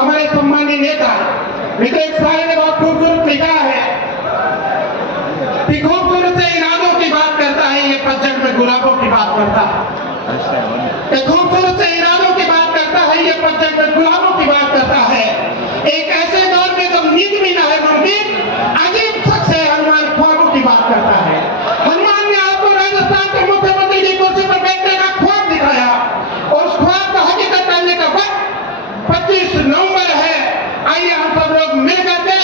हमारे सम्मानीय नेता विवेक साय ने बहुत खूबसूरत लिखा है कि खूबसूरत से इरादों की बात करता है, ये पतझड़ में गुलाबों की बात करता है। खूबसूरत से इरादों की बात करता है, ये पतझड़ में गुलाबों की बात करता है। एक ऐसे दौर में जब नींद भी ना है मुमकिन, अजीब शख्स है हनुमान, ख्वाबों की बात करता है। हनुमान ने आपको राजस्थान के मुख्यमंत्री की कुर्सी पर बैठने का ख्वाब दिखाया और उस ख्वाब का हकीकत करने का वक्त 25 नवंबर है। आइए हम सब लोग मिलकर के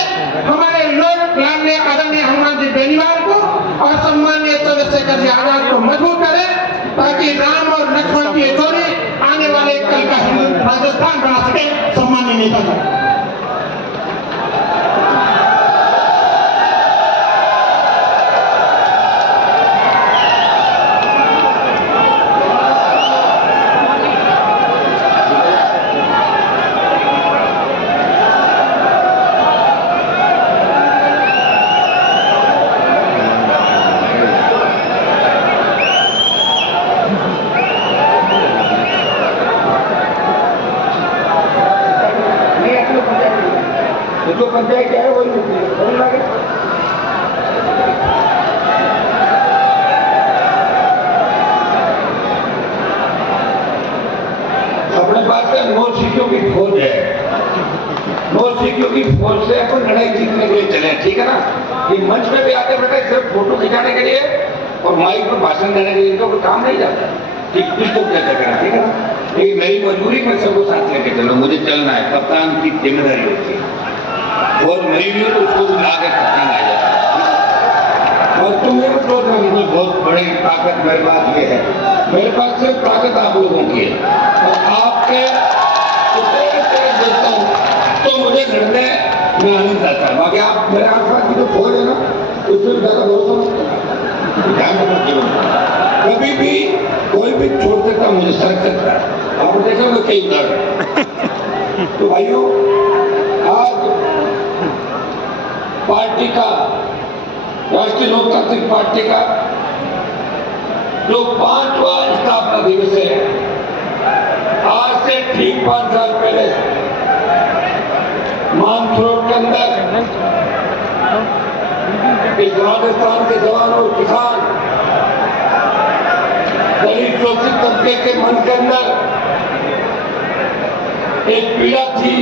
हमारे लोक लाडले आदरणीय हनुमान जी बेनीवाल को और सम्मानीय चंद्रशेखर जी आजाद को मजबूत करें, ताकि राम और लक्ष्मण की जोड़ी आने वाले कल का हिंदू राजस्थान बना सके। सम्मानीय नेताजी। जो पंचायत है वही अपने पास नो सीखियों की फौज है। नो सीखियों की फौज से अपन लड़ाई जीतने के लिए चले, ठीक है ना। ये मंच में भी आते बैठे सिर्फ फोटो खिंचाने के लिए और माइक पर भाषण देने के लिए, इनको कोई काम नहीं जाता। ठीक कुछ तो कैसे करें, ठीक है ना। लेकिन मेरी मजबूरी में सबको साथ लेके चलो, मुझे चलना है, कप्तान की जिम्मेदारी होती है और मेरी भी तो उसको आगे कप्तान आ जाता है। और तुम ये मत सोच रहे हो बहुत बड़ी ताकत मेरे पास ये है, मेरे पास सिर्फ ताकत आप लोगों की है और आपके देता हूँ तो मुझे लड़ने में आनंद आता है। बाकी आप मेरे आसपास की जो फौज है ना, उसमें ज्यादा भरोसा ध्यान रखना जरूर। कभी भी कोई भी छोड़ सकता, मुझे सरक सकता है। आपने देखा मैं कई उदाहरण। तो भाइयों, आज पार्टी का, राष्ट्रीय लोकतांत्रिक पार्टी का जो 5वां स्थापना दिवस है, आज से ठीक 5 साल पहले मानसरोवर के अंदर इस राजस्थान के जवान और किसान, दलित शोषित तबके के मन के अंदर एक पीड़ा थी।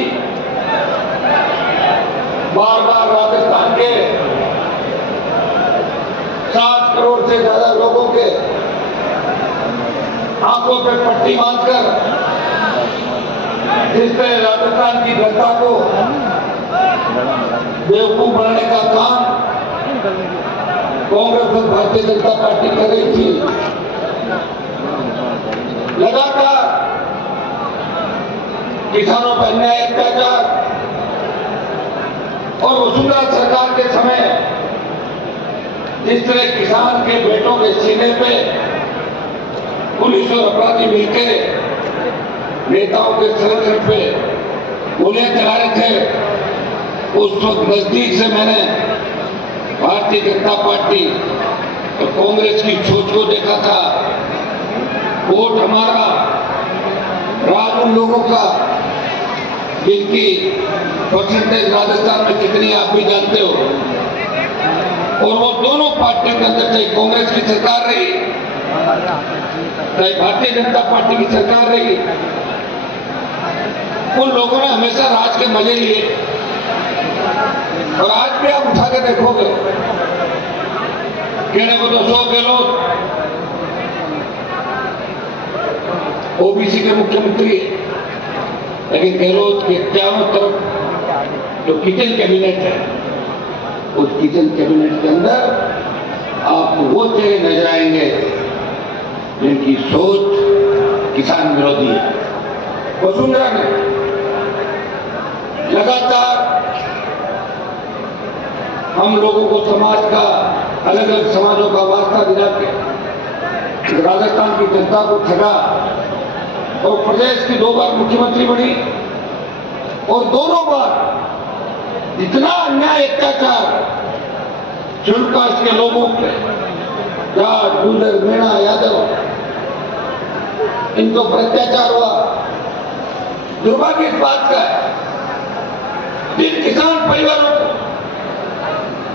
बार बार राजस्थान के 7 करोड़ से ज्यादा लोगों के आंखों पे पट्टी बांधकर जिस तरह राजस्थान की जनता को बेवकूफ बनाने का काम कांग्रेस और भारतीय जनता पार्टी कर रही थी। लगातार किसानों पर अन्याय, अत्याचार और वसुंधरा सरकार के समय जिस तरह किसान के बेटों के सीने पे पुलिस और अपराधी मिलकर नेताओं के संरक्षण पे गोलियां चला रहे थे, उस वक्त नजदीक से मैंने भारतीय जनता पार्टी और कांग्रेस की सोच को देखा था। वोट हमारा, राज उन लोगों का जिनकी परसेंटेज राजस्थान में कितनी आप भी जानते हो। और वो दोनों पार्टियों के अंदर, चाहे कांग्रेस की सरकार रही, चाहे भारतीय जनता पार्टी की सरकार रही, उन लोगों ने हमेशा राज के मजे लिए। और आज भी आप उठा के देखोगे, कहने को तो 100 गहलोत ओबीसी के मुख्यमंत्री है, लेकिन गहलोत के चारों तरफ जो किचन कैबिनेट है, उस किचन कैबिनेट के अंदर आपको वो चेहरे नजर आएंगे जिनकी सोच किसान विरोधी है। वसुंधरा ने लगातार हम लोगों को समाज का, अलग अलग समाजों का वास्ता दिला के राजस्थान की जनता को ठगा और प्रदेश की 2 बार मुख्यमंत्री बनी और दोनों बार इतना अन्याय, अत्याचार शुरू कास्ट के लोगों पे, जाट, गुजर, मीणा, यादव, इनको पर अत्याचार हुआ। दुर्भाग्य इस बात का है किसान परिवारों को,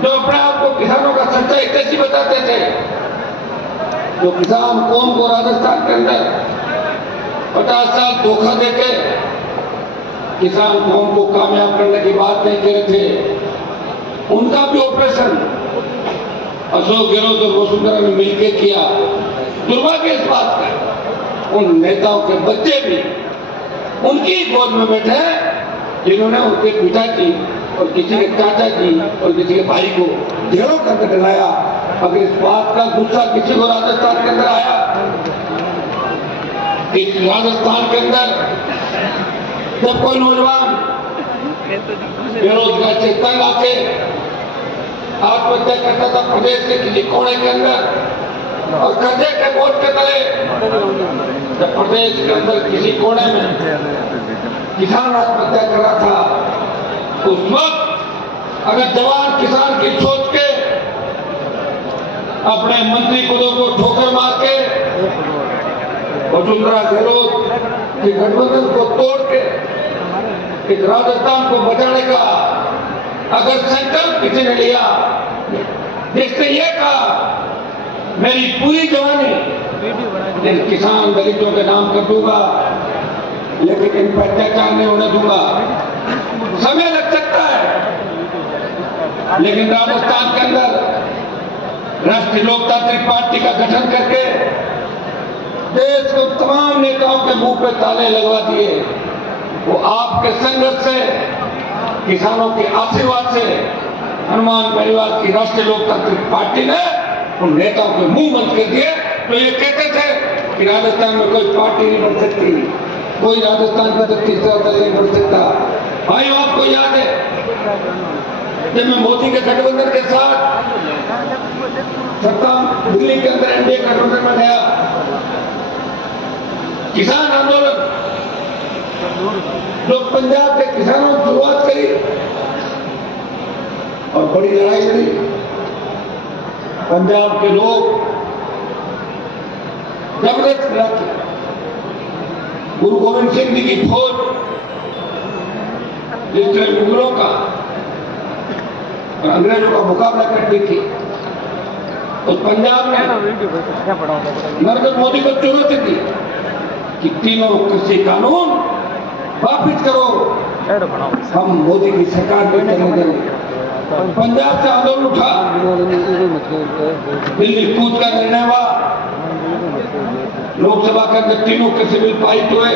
जो अपने आप को किसानों का सच्चा हितैषी बताते थे, जो किसान कौम को राजस्थान के अंदर 50 साल धोखा देके किसान कौम को कामयाब करने की बात नहीं कर रहे थे, उनका भी ऑपरेशन अशोक गहलोत और वसुंधरा ने मिलकर किया। दुर्भाग्य इस बात का उन नेताओं के बच्चे भी उनकी गोद में बैठे हैं जिन्होंने उनके पिताजी और किसी के चाचा जी और किसी के भाई को जेलों के अंदर डलाया। अगर इस बात का गुस्सा किसी को राजस्थान के अंदर आया, इस राजस्थान के अंदर जब कोई नौजवान बेरोजगार से तंग आके आत्महत्या करता था प्रदेश के किसी कोने के अंदर और कर्जे के बोझ के तले, जब प्रदेश के अंदर किसी कोने में किसान आत्महत्या कर रहा था, उस वक्त अगर जवान किसान की सोच के अपने मंत्री पदों को ठोकर मार के वसुंधरा गहलोत के गठबंधन को तोड़ के एक राजस्थान को बचाने का अगर संकल्प किसी ने लिया, जिसने ये कहा मेरी पूरी जवानी इन किसान दलितों के नाम कर दूंगा, लेकिन इन पर अत्याचार नहीं होने दूंगा। समय लग सकता है, लेकिन राजस्थान के अंदर राष्ट्रीय लोकतांत्रिक पार्टी का गठन करके देश को तमाम नेताओं के मुंह पे ताले लगवा दिए। वो आपके संघर्ष से, किसानों के आशीर्वाद से हनुमान परिवार की राष्ट्रीय लोकतांत्रिक पार्टी ने उन नेताओं के मुंह बंद कर दिए। तो ये कहते थे कि राजस्थान में कोई पार्टी नहीं बढ़ सकती, कोई राजस्थान का तीसरा दल नहीं बढ़ सकता। भाइयों, आपको याद है जब मैं मोदी के गठबंधन के साथ सत्ता दिल्ली के अंदर एनडीए गठबंधन में गया, किसान आंदोलन जो पंजाब के किसानों ने शुरुआत करी और बड़ी लड़ाई लड़ी। पंजाब के लोग जबरदस्त लड़ाई, गुरु गोविंद सिंह जी की फौज जिसने मुगलों का और अंग्रेजों का मुकाबला करती थी, उस पंजाब में नरेंद्र मोदी को जरूरत थी कि तीनों कृषि कानून वापिस करो, हम मोदी की सरकार में चलने देंगे। पंजाब से आंदोलन उठा, दिल्ली कूच का निर्णय हुआ, लोकसभा के अंदर तीनों कृषि बिल पारित हुए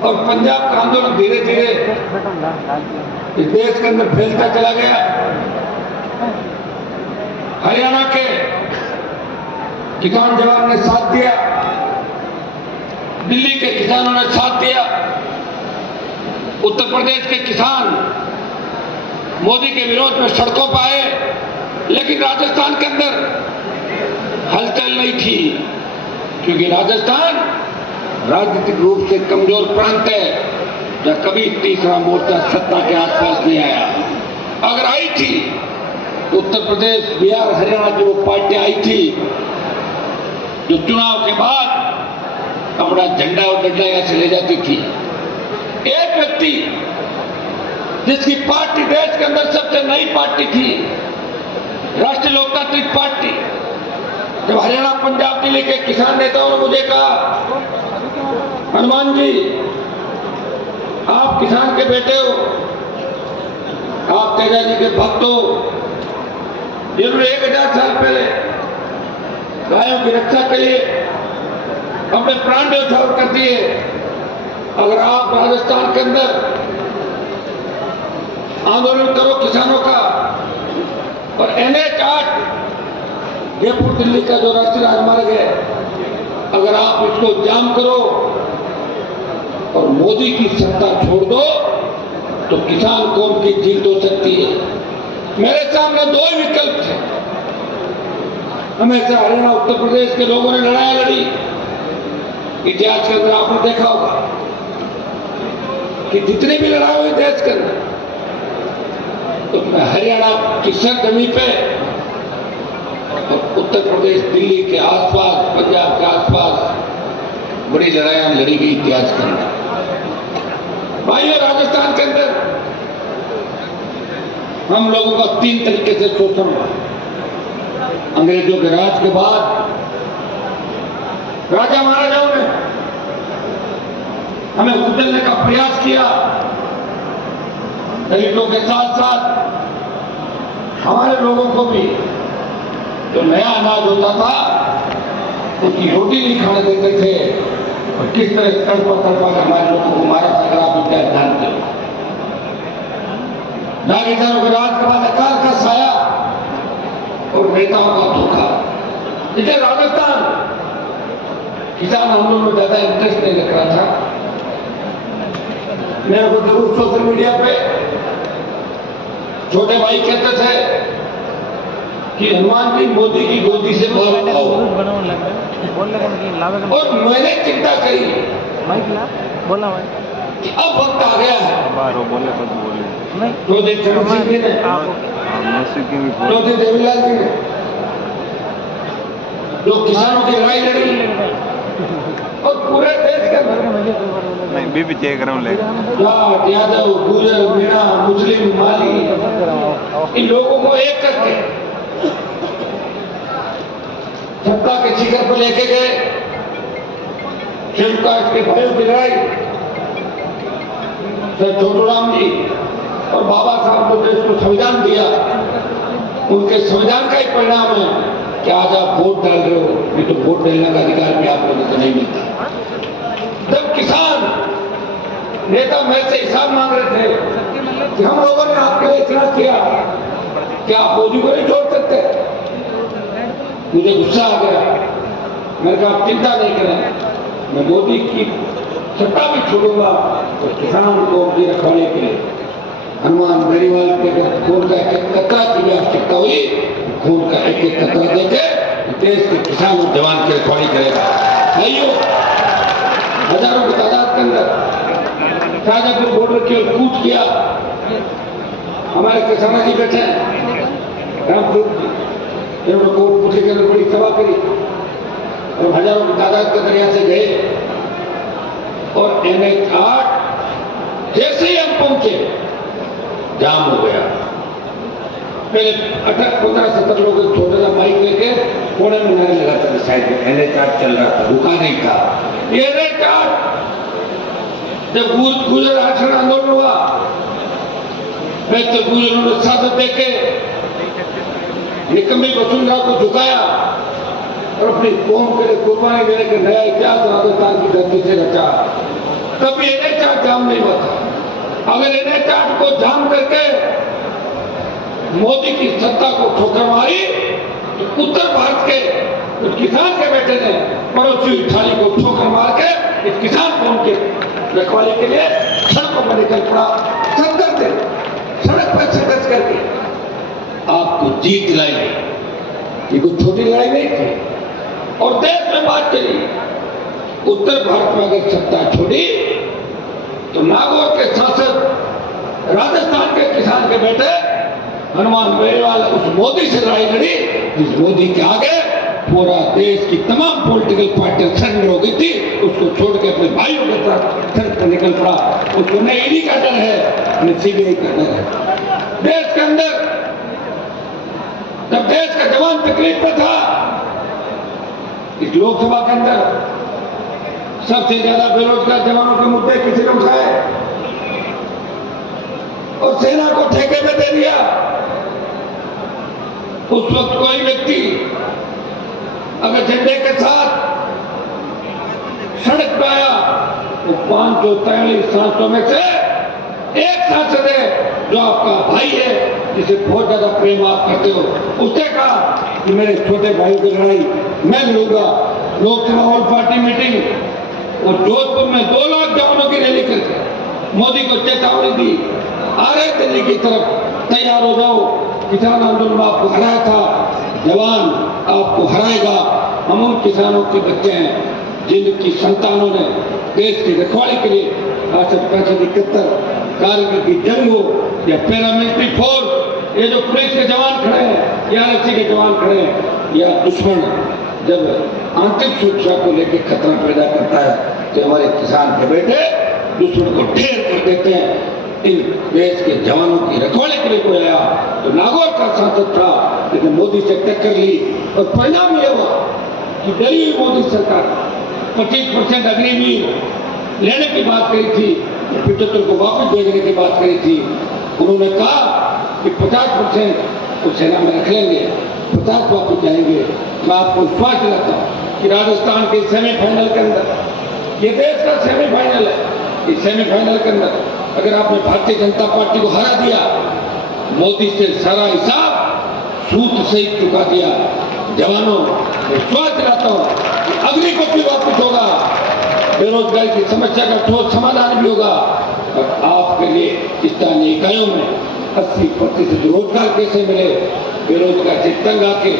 और पंजाब का आंदोलन धीरे धीरे इस देश के अंदर फैलता चला गया। हरियाणा के किसान जवान ने साथ दिया, दिल्ली के किसानों ने साथ दिया, उत्तर प्रदेश के किसान मोदी के विरोध में सड़कों पर आए, लेकिन राजस्थान के अंदर हलचल नहीं थी, क्योंकि राजस्थान राजनीतिक रूप से कमजोर प्रांत है, जहां कभी तीसरा मोर्चा सत्ता के आसपास नहीं आया। अगर आई थी तो उत्तर प्रदेश, बिहार, हरियाणा की वो पार्टियां आई थी जो चुनाव के बाद अपना झंडा और डंडा यहां से ले जाती थी। एक व्यक्ति जिसकी पार्टी देश के अंदर सबसे नई पार्टी थी, राष्ट्रीय लोकतांत्रिक पार्टी, जब हरियाणा, पंजाब, दिल्ली के किसान नेताओं ने मुझे कहा, हनुमान जी आप किसान के बेटे हो, आप तेजा जी के भक्त हो, जिन्होंने 1000 साल पहले गायों की रक्षा के लिए अपने प्राण न्यौछावर कर दिए, अगर आप राजस्थान के अंदर आंदोलन करो किसानों का और NH8 जयपुर दिल्ली का जो राष्ट्रीय राजमार्ग है, अगर आप इसको जाम करो और मोदी की सत्ता छोड़ दो तो किसान कौम की जीत हो सकती है। मेरे सामने दो ही विकल्प थे। हमेशा हरियाणा, उत्तर प्रदेश के लोगों ने लड़ाई लड़ी। इतिहास के अंदर आपने देखा होगा कि जितनी भी लड़ाई हुई देश के अंदर, तो हरियाणा की सरजमी पे और उत्तर प्रदेश, दिल्ली के आसपास, पंजाब के आसपास बड़ी लड़ाइयां लड़ी गई इतिहास के अंदर। भाइयों, राजस्थान के अंदर हम लोगों का 3 तरीके से शोषण हुआ। अंग्रेजों के राज के बाद राजा महाराजाओं ने हमें कुचलने का प्रयास किया। दलितों के साथ साथ हमारे लोगों को भी जो नया अनाज होता था उसकी रोटी नहीं खाने देते थे और किस तरह तड़पा कर हमारे लोगों को मारा था, आप क्या जानते हो। जागीरदारों के राज के बाद अकाल का साया और नेताओं का धोखा। इसे राजस्थान किसान आंदोलन में ज्यादा इंटरेस्ट नहीं रख रहा था। मेरे को जरूर सोशल मीडिया पे छोटे भाई कहते थे कि हनुमान जी मोदी की गोदी से बाहर आओ, और मैंने चिंता करी कि अब वक्त आ गया है। दो दिन चरण सिंह जी ने, दो दिन देवीलाल जी ने जो किसानों की लड़ाई लड़ी और पूरे देश के अंदर बीबी चेक रहा हूँ जाट, यादव, गुजर, मीणा, मुस्लिम, माली, इन लोगों को एक करके सत्ता के शिखर पर लेके गए। शेरू कास्ट के भाइयों की लड़ाई सर छोटूराम जी और बाबा साहब को देश को संविधान दिया, उनके संविधान का ही परिणाम है कि आज आप वोट डाल रहे हो, नहीं तो वोट डालने का अधिकार भी आप लोगों को नहीं मिलता। जब किसान नेता मैं से हिसाब मांग रहे थे कि हम लोगों ने आपके लिए इतना किया कि आप मोदी को नहीं छोड़ सकते, मुझे गुस्सा आ गया। मैंने कहा आप चिंता नहीं करें, मैं मोदी की सत्ता भी छोड़ूंगा तो किसान को उनकी रखवाली के लिए हनुमान बेरीवाल के खून का एक कतरा की भी आवश्यकता हुई, खून का एक कतरा देके देश के किसान और जवान की रखवाली करेगा। भाइयों, हजारों की तादाद के अंदर शाहजहांपुर बॉर्डर की ओर कूच किया। हमारे किसान जी बैठे रामपुर इन्होंने कोटपुतली के अंदर बड़ी सभा करी और हजारों की तादाद के दरिया से गए और NH-8 जैसे ही हम पहुंचे जाम हो गया। पहले 15-17 लोग छोटे सा बाइक लेके कोने में नारे लगाता था, साइड में NH-8 चल रहा था, रुका नहीं था। ये NH-8 जब गुजर आचरण आंदोलन हुआ, बेहतर गुजरों ने साथ देके निकम्मी वसुंधरा को झुकाया और अपनी कौम के लिए कुर्बानी देने का नया इतिहास राजस्थान की धरती से रचा। कभी NH-8 जाम नहीं हुआ था। अगर NH-8 को जाम करके मोदी की सत्ता को ठोकर मारी तो उत्तर भारत के उस किसान के बेटे ने पड़ोसी थाली को ठोकर मार के इस किसान कौम के रखवाली के लिए सड़कों पर निकल पड़ा। 70 दिन सड़क पर संघर्ष करके आपको जीत दिलाई। ये कोई छोटी लड़ाई नहीं थी और देश में बात चली। उत्तर भारत में अगर सत्ता छोड़ी तो नागौर के सांसद राजस्थान के किसान के बेटे हनुमान बेरीवाल उस मोदी से लड़ाई लड़ी जिस मोदी के आगे पूरा देश की तमाम पॉलिटिकल पार्टियां सरेंडर हो गई थी। उसको छोड़ के अपने भाइयों के साथ सड़क पर निकल पड़ा। उसको न ईडी का डर है न CBI का डर है। देश के अंदर जब देश का जवान तकलीफ में था, इस लोकसभा के अंदर सबसे ज्यादा बेरोजगार जवानों के मुद्दे किसी ने उठाए और सेना को ठेके में दे दिया। उस वक्त कोई व्यक्ति अगर झंडे के साथ सड़क पे आया तो 543 सांसदों में से एक सांसद है जो आपका भाई है, जिसे बहुत ज्यादा प्रेम आप करते हो, उसने कहा कि मेरे छोटे भाई की लड़ाई मैं लड़ूंगा। लोकसभा ऑल पार्टी मीटिंग और जोधपुर में 2 लाख जवानों की रैली करके मोदी को चेतावनी दी, आ रहे दिल्ली की तरफ, तैयार हो जाओ, किसान आंदोलन में आपको हराया था, जवान आपको हराएगा। हम उन किसानों के बच्चे हैं जिनकी संतानों ने देश की रखवाली के लिए 65-71 कारगिल की जंग हो या पैरामिलिट्री फोर्स, ये जो पुलिस के जवान खड़े हैं या RSC के जवान खड़े हैं, या दुश्मन जब आंतरिक सुरक्षा को लेकर खतरा पैदा करता है तो हमारे किसान के बेटे दुश्मन को ढेर कर देते हैं। इन देश के जवानों की रखवाले के लिए कोई आया तो नागौर का सांसद था, लेकिन मोदी से टक्कर ली और परिणाम यह हुआ कि डरी हुई मोदी सरकार 25% अग्निवीर लेने की बात करी थी, 75 को वापस भेजने की बात करी थी। उन्होंने कहा कि 50% को सेना में रख लेंगे, 50 वापस जाएंगे। मैं आपको विश्वास दिलाता हूँ कि राजस्थान के सेमीफाइनल के अंदर, ये देश का सेमीफाइनल है, इस सेमीफाइनल के अंदर अगर आपने भारतीय जनता पार्टी को हरा दिया, मोदी से सारा हिसाब सूद सहित चुका दिया। जवानों, विश्वास दिलाता हूँ कि अग्निपथ भी वापस होगा, बेरोजगारी की समस्या का ठोस समाधान भी होगा और आपके लिए स्थानीय इकाइयों में 80% रोजगार कैसे मिले, बेरोजगार से तंग आके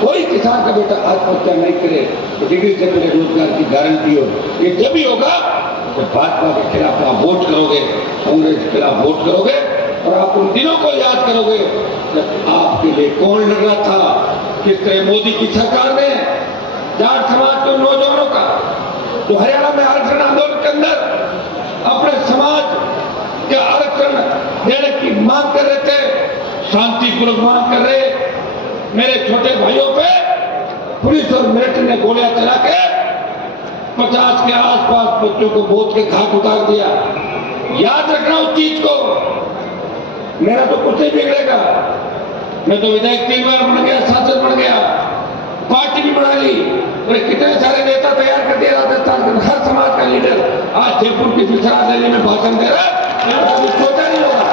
कोई किसान का बेटा आत्महत्या नहीं करे तो डिग्री से पहले रोजगार की गारंटी हो। ये जब भी होगा तो भाजपा के खिलाफ आप वोट करोगे, कांग्रेस के खिलाफ वोट करोगे और आप उन दिनों को याद करोगे जब आपके लिए कौन लड़ रहा था, किस तरह मोदी की सरकार ने जाट समाज के नौजवानों का जो हरियाणा में आरक्षण आंदोलन के अंदर अपने समाज के आरक्षण देने की मांग कर रहे थे, शांतिपूर्वक मांग कर रहे, मेरे छोटे भाइयों पे पुलिस और मिलिट्री ने गोलियां चला के 50 के आसपास बच्चों को मौत के घाट उतार दिया। याद रखना उस चीज को। मेरा तो कुछ नहीं बिगड़ेगा, मैं तो विधायक 3 बार बन गया, सांसद बन गया, पार्टी भी बना ली, और कितने सारे नेता तैयार कर दिए राजस्थान के हर समाज का लीडर आज जयपुर की विचार रैली में भाषण दे रहा है। कभी सोचा नहीं होगा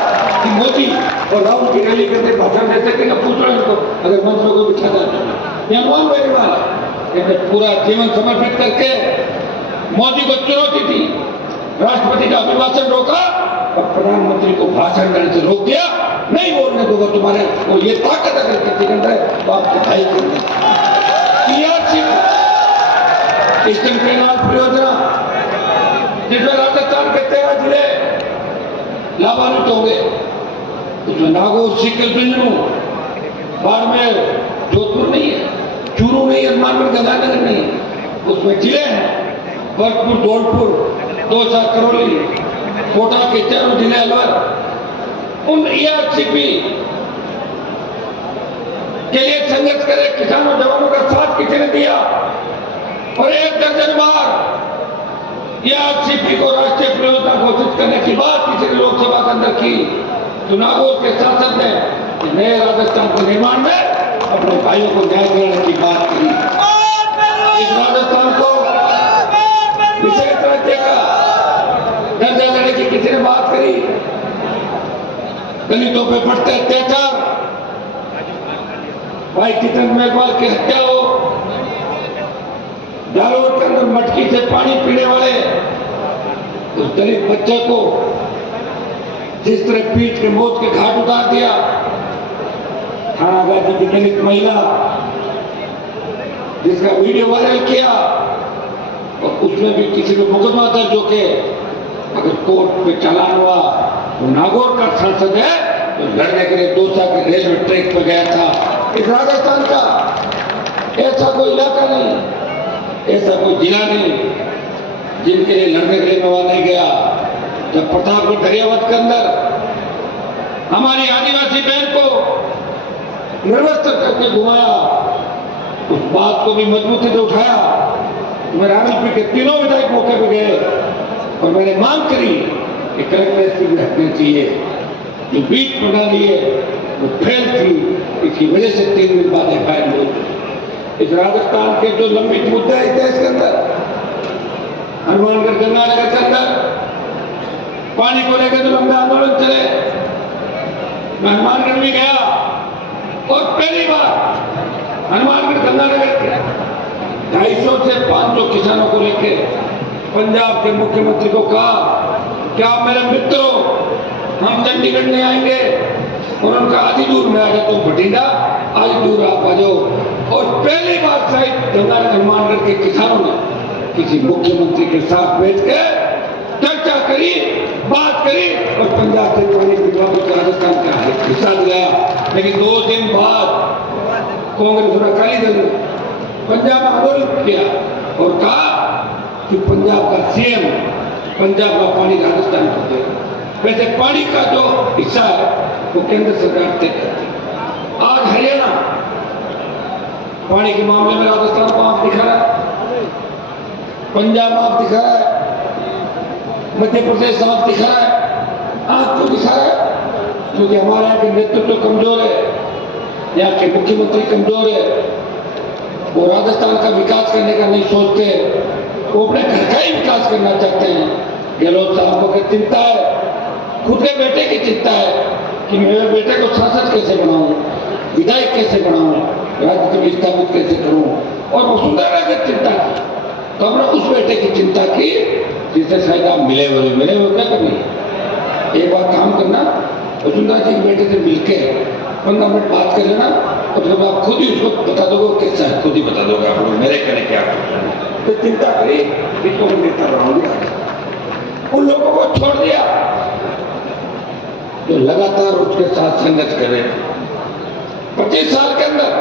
कि मोदी और राहुल की रैली करते भाषण दे सकेगा। पूछ रहे उनको, अगर मंत्रियों को बिठा जाए मान मेरी बात, पूरा जीवन समर्पित करके मोदी को चुनौती दी, राष्ट्रपति का अभिभाषण रोका और प्रधानमंत्री को भाषण देने से रोक दिया। नहीं बोलने दूंगा तुम्हारे वो ये ताकत अगर किसी के अंदर है तो आप दिखाई देंगे। ईस्टर्न कैनाल परियोजना जिसमें राजस्थान के 13 जिले लाभान्वित होंगे, उसमें नागौर, सीकर, झुंझुनू, बाड़मेर, जोधपुर नहीं है, चूरू नहीं है, हनुमानगढ़, गंगानगर नहीं है, उसमें जिले हैं भरतपुर, धौलपुर, दौसा, करौली, कोटा के चारों जिले अलवर। उन ERCP के लिए संघर्ष करे किसानों जवानों का साथ किसी ने दिया और 1 दर्जन बार ERCP को राष्ट्रीय परियोजना घोषित करने की बात किसी ने लोकसभा के अंदर की, तो नागौर के सांसद ने नए राजस्थान के निर्माण में अपने भाइयों को न्याय दिलाने की बात करी। इस राजस्थान को विशेष राज्य का दर्जा देने की किसी ने बात करी। दलितों पे बढ़ते अत्याचार, भाई किशन मेघवाल की हत्या हो, जालोर के अंदर मटकी से पानी पीने वाले उस दलित बच्चे को जिस तरह पीट के मौत के घाट उतार दिया, थानागाजी की दलित महिला जिसका वीडियो वायरल किया और उसमें भी किसी ने मुकदमा दर्ज होके अगर कोर्ट में चालान हुआ, तो नागौर का सांसद है तो लड़ने के लिए दौसा के रेलवे ट्रैक पर गया था। इस राजस्थान का ऐसा कोई इलाका नहीं, ऐसा कोई जिला नहीं जिनके लिए लड़ने के लिए मैं वहां नहीं गया। जब प्रतापगढ़ दरियावत के अंदर हमारी आदिवासी बहन को निर्वस्त्र करके घुमाया, उस बात को भी मजबूती से उठाया। मेरे आरएलपी के तीनों विधायक मौके पर गए और मैंने मांग करी कि कलेक्टर एसपी भी हटने चाहिए। जो बीच प्रणाली है वो फेल थी, इसकी वजह से 3 दिन बाद FIR हुई। इस राजस्थान के जो लंबित मुद्दे हैं देश के अंदर, हनुमानगढ़, गंगानगर के अंदर पानी को लेकर जो लंबे आंदोलन चले, मैं हनुमानगढ़ भी गया और पहली बार हनुमानगढ़, गंगानगर के 250 से 500 किसानों को लेकर पंजाब के मुख्यमंत्री को कहा कि आप मेरे मित्र हो, हम चंडीगढ़ नहीं आएंगे। उन्होंने कहा आधी दूर में आ जाओ, तुम भटिंडा आधी दूर आप आ जाओ। और पहली बार शायद गंगानगर, हनुमानगढ़ के किसानों ने किसी मुख्यमंत्री के साथ बैठ के चर्चा करी, बात करी और पंजाब से पानी वापस राजस्थान का हिस्सा दिलाया। लेकिन 2 दिन बाद कांग्रेस और अकाली दल ने पंजाब में आंदोलन किया और कहा कि पंजाब का CM पंजाब का पानी राजस्थान को देगा। वैसे पानी का जो हिस्सा है वो केंद्र सरकार तय करती है। आज हरियाणा पानी के मामले में राजस्थान को आंख दिखा रहा है, पंजाब आंख दिखा रहा है, मध्य प्रदेश आंख दिखा रहा है। आंख क्यों दिखा रहा है? क्योंकि हमारे यहाँ के नेतृत्व कमजोर है, यहाँ के मुख्यमंत्री कमजोर है, वो राजस्थान का विकास करने का नहीं सोचते, वो अपने घर का ही विकास करना चाहते हैं। गहलोत साहब को चिंता है, खुद के बेटे की चिंता है कि मेरे बेटे को सांसद कैसे बनाऊं, विधायक कैसे बनाऊं, राज्य में स्थापित कैसे करूं, और वसुंधरा की चिंता की। तो हमने उस बेटे की चिंता की जिससे शायद आप मिले हो क्या कभी। एक बार काम करना, वसुंधरा जी के बेटे से मिलके 15 मिनट बात कर लेना, और जब आप खुद ही उसको बता दोगे कैसा है, खुद ही बता दोगे आप लोग मेरे कहने क्या तो चिंता करी, इसको मैं नेता बनाऊंगा। उन लोगों को छोड़ दिया जो लगातार उसके साथ संघर्ष कर रहे थे। 25 साल के अंदर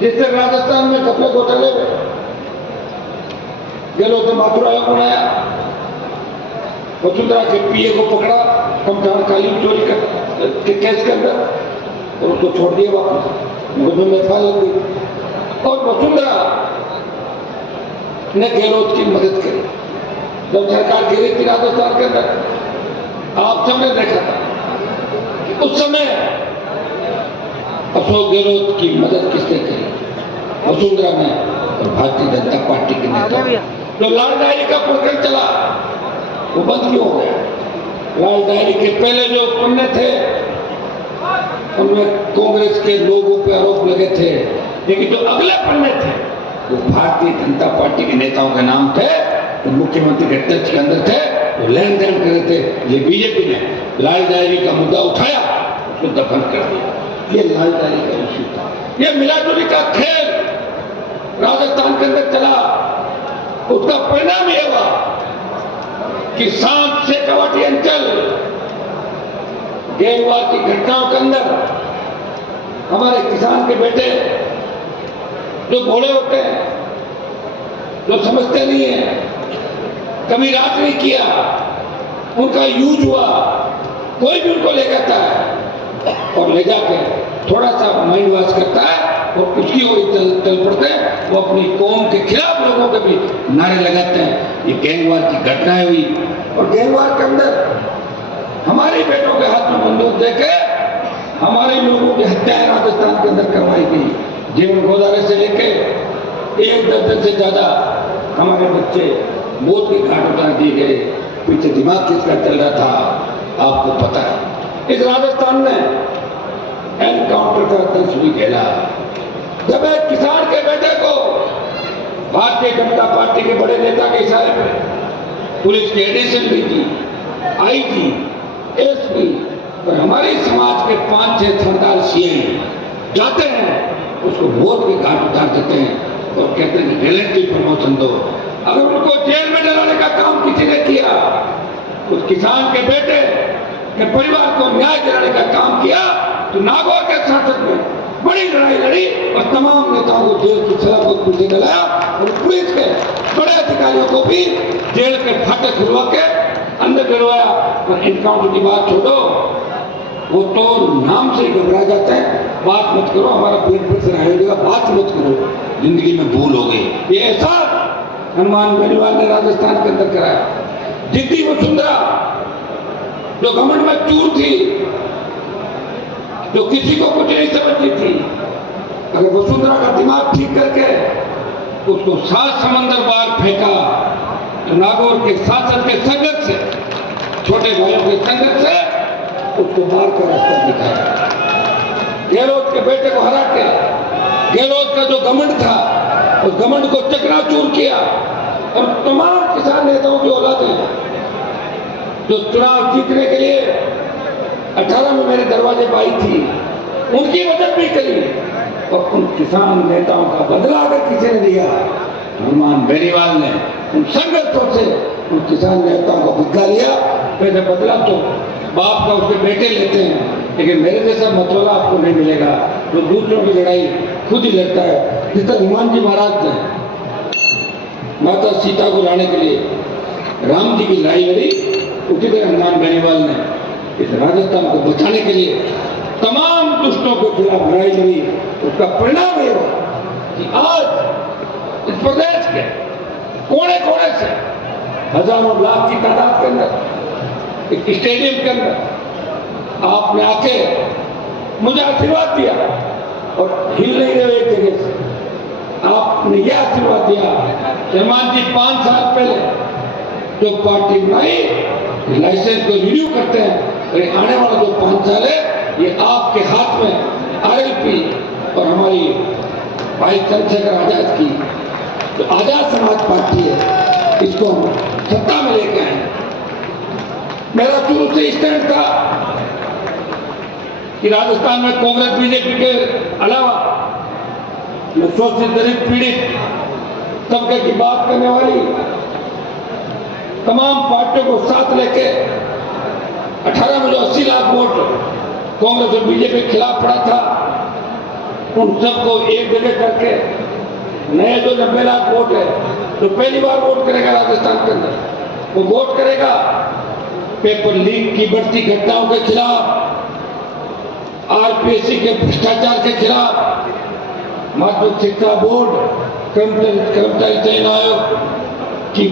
जिससे राजस्थान में कपड़े घोटाले हुए, गहलोत ने माथुर आयोग बनाया, वसुंधरा के पीए को पकड़ा कमठान कालीन चोरी के केस के अंदर, और उसको छोड़ दिया वापस, मुकदमे में एफआईआर हो गई। और वसुंधरा ने गहलोत की मदद करी जब सरकार गिरी थी राजस्थान के अंदर। आप सबने देखा था कि उस समय अशोक गहलोत की मदद किसने करी? वसुंधरा ने और भारतीय जनता पार्टी के नेता। जो लाल डायरी का प्रकरण चला वो बंद क्यों हो गया? लाल डायरी के पहले जो पन्ने थे उनमें कांग्रेस के लोगों पे आरोप लगे थे, लेकिन जो अगले पन्ने थे वो भारतीय जनता पार्टी के नेताओं के नाम थे, जो मुख्यमंत्री के टच के अंदर थे, वो लेन देन कर रहे थे। ये बीजेपी ने लाल डायरी का मुद्दा उठाया, उसको दफन कर दिया। ये लाल डायरी का इश्यू था। ये मिलाजुली का खेल राजस्थान के अंदर चला, उसका परिणाम यह हुआ कि सांप से कवाटी अंचल गेंदबाज की घटनाओं के अंदर हमारे किसान के बेटे जो भोले होते हैं, जो समझते नहीं है, कभी रात नहीं किया, उनका यूज हुआ, कोई भी उनको ले जाता है और ले जाके थोड़ा सा माइंड वॉश करता है और उसकी वही चल पड़ते हैं। वो अपनी कौम के खिलाफ लोगों के भी नारे लगाते हैं। ये गैंगवार की घटनाएं हुई, और गैंगवार के अंदर हमारे बेटों के हाथ में बंदूक देके हमारे लोगों की हत्याएं राजस्थान के अंदर करवाई गई। जीवन गोदारे से लेके 1 दर्जन से ज्यादा हमारे बच्चे मौत के घाट उतार दिए गए। पीछे दिमाग किसका चल रहा था आपको पता है। इस राजस्थान ने एनकाउंटर का दंश भी खेला। जब एक किसान के बेटे को भारतीय जनता पार्टी के बड़े नेता के इशारे पर पुलिस की एडिशन भी थी, आईजी, एसपी, और हमारे समाज के 5-6 थानेदार सीआई जाते हैं, उसको मौत के घाट उतार देते हैं और कहते हैं कि रिलेटिव प्रमोशन दो। अगर उनको जेल में डलाने का काम किसी ने किया, उस किसान के बेटे के परिवार को न्याय दिलाने का काम किया, तो नागौर के सांसद में बड़ी लड़ाई लड़ी और तमाम नेताओं को जेल की सजा को पीछे डलाया, और पुलिस के बड़े अधिकारियों को भी जेल के फाटक खुलवा के अंदर डलवाया। और एनकाउंटर की बात छोड़ो, वो तो नाम से घबरा जाते हैं। बात मत करो, हमारा ब्लड प्रेशर हाई हो जाएगा, बात मत करो, जिंदगी में भूल हो गई। ये ऐसा हनुमान बेनीवाल ने राजस्थान के अंदर कराया। जिद्दी वसुंधरा जो घमंड में चूर थी, जो किसी को कुछ नहीं समझती थी, अगर वसुंधरा का दिमाग ठीक करके उसको 7 समंदर पार फेंका, तो नागौर के शासन के संघर्ष से, छोटे भाइयों के संघर्ष से उसको मार का रास्ता दिखाया। गहलोत के बेटे को हरा के गहलोत का जो घमंड था उस घमंड को चकनाचूर किया, और तमाम किसान नेताओं की औलादें जो चुनाव जीतने के लिए 18 में मेरे दरवाजे पर आई थी, उनकी मदद भी करी, और उन किसान नेताओं का बदला अगर किसी ने लिया, हनुमान बेनीवाल ने उन संघर्षों से उन किसान नेताओं को भिगा लिया। पहले बदला तो बाप का उसके बेटे लेते हैं, लेकिन मेरे जैसा मतवाला आपको नहीं मिलेगा जो दूसरों की लड़ाई खुद ही लड़ता है। जिस तरह हनुमान जी महाराज ने माता सीता को लाने के लिए राम जी की लड़ाई लड़ी, उसी तरह हनुमान बेनीवाल ने इस राजस्थान को बचाने के लिए तमाम दुष्टों के खिलाफ लड़ाई लड़ी। उसका परिणाम ये हुआ कि आज इस प्रदेश के कोने कोने से हजारों लाख की तादाद के अंदर एक स्टेडियम के अंदर आपने आके मुझे आशीर्वाद दिया और हिल नहीं रहे एक जगह से। आपने यह आशीर्वाद दिया कि हनुमान जी 5 साल पहले जो पार्टी बनाई लाइसेंस को रिन्यू करते हैं, और आने वाला जो 5 साल है ये आपके हाथ में आरएलपी और हमारी भाई चंद्रशेखर आजाद की जो आजाद समाज पार्टी है, इसको हम सत्ता में लेके आए। मेरा शुरू से स्टैंड था कि राजस्थान में कांग्रेस बीजेपी के अलावा जो शोषित गरीब पीड़ित तबके की बात करने वाली तमाम पार्टियों को साथ लेके 18 में जो 80 लाख वोट कांग्रेस और बीजेपी के खिलाफ पड़ा था, उन सबको एक जगह करके नए जो 90 लाख वोट है तो पहली बार वोट करेगा राजस्थान के अंदर, वो वोट करेगा पेपर लीक की बढ़ती घटनाओं के खिलाफ, आरपीएससी के भ्रष्टाचार के खिलाफ, माध्यमिक शिक्षा बोर्ड, कर्मचारी चयन आयोग की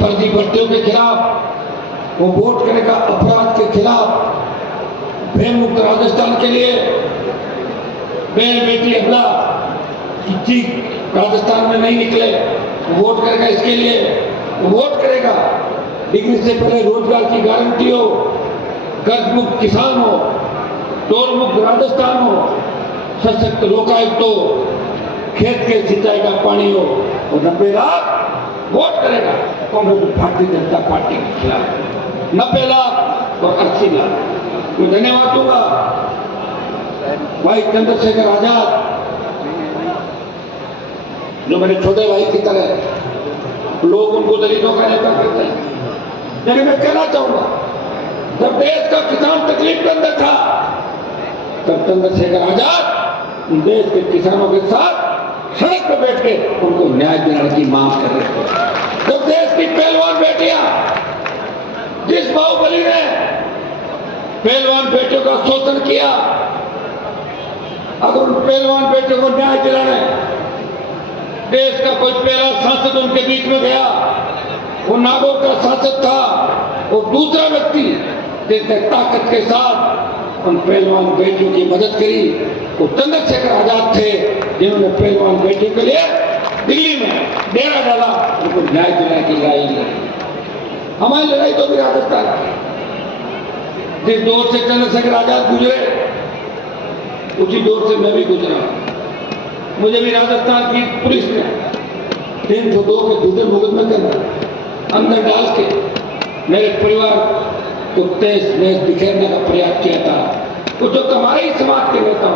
फर्जी भर्तियों के खिलाफ वो वोट करेगा, अपराध के खिलाफ, भय मुक्त राजस्थान के लिए, बहन बेटी हमला की चीख राजस्थान में नहीं निकले, वोट करेगा इसके लिए। वोट करेगा डिग्री से पहले रोजगार की गारंटी हो, कर्ज मुक्त किसान हो, टोल मुक्त राजस्थान हो, सशक्त लोकायुक्त हो, खेत के सिंचाई का पानी हो, और 90 लाख वोट करेगा कांग्रेस भारतीय जनता पार्टी के खिलाफ। 90 लाख और 80 लाख। मैं धन्यवाद दूंगा भाई चंद्रशेखर आजाद, जो मेरे छोटे भाई की तरह, लोग उनको दलितों का नेता कहते हैं, लेकिन मैं कहना चाहूंगा जब देश का किसान तकलीफ के अंदर था तब चंद्रशेखर आजाद देश के किसानों के साथ सड़क पर बैठ के उनको न्याय दिलाने की मांग कर रहे थे। जब देश की पहलवान बेटियां, जिस बाहुबली ने पहलवान बेटियों का शोषण किया, अगर उन पहलवान बेटियों को न्याय दिलाने देश का कोई पहला सांसद उनके बीच में गया, वो नागौर का सांसद था, और दूसरा व्यक्ति जिसने ताकत के साथ उन पहलवान बेटियों की मदद करी, वो चंद्रशेखर आजाद थे, जिन्होंने पहलवान बेटियों के लिए दिल्ली में डेरा डाला, उनको न्याय दिलाने की लड़ाई लड़ी। हमारी लड़ाई तो भी राजस्थान की, जिस दौर से चंद्रशेखर आजाद गुजरे उसी दौर से मैं भी गुजरा। मुझे भी राजस्थान की पुलिस ने 302 के झूठे मुकदमे के अंदर डाल के मेरे परिवार को तहस नहस बिखेरने का प्रयास किया था। तो जो हमारे ही समाज के नेता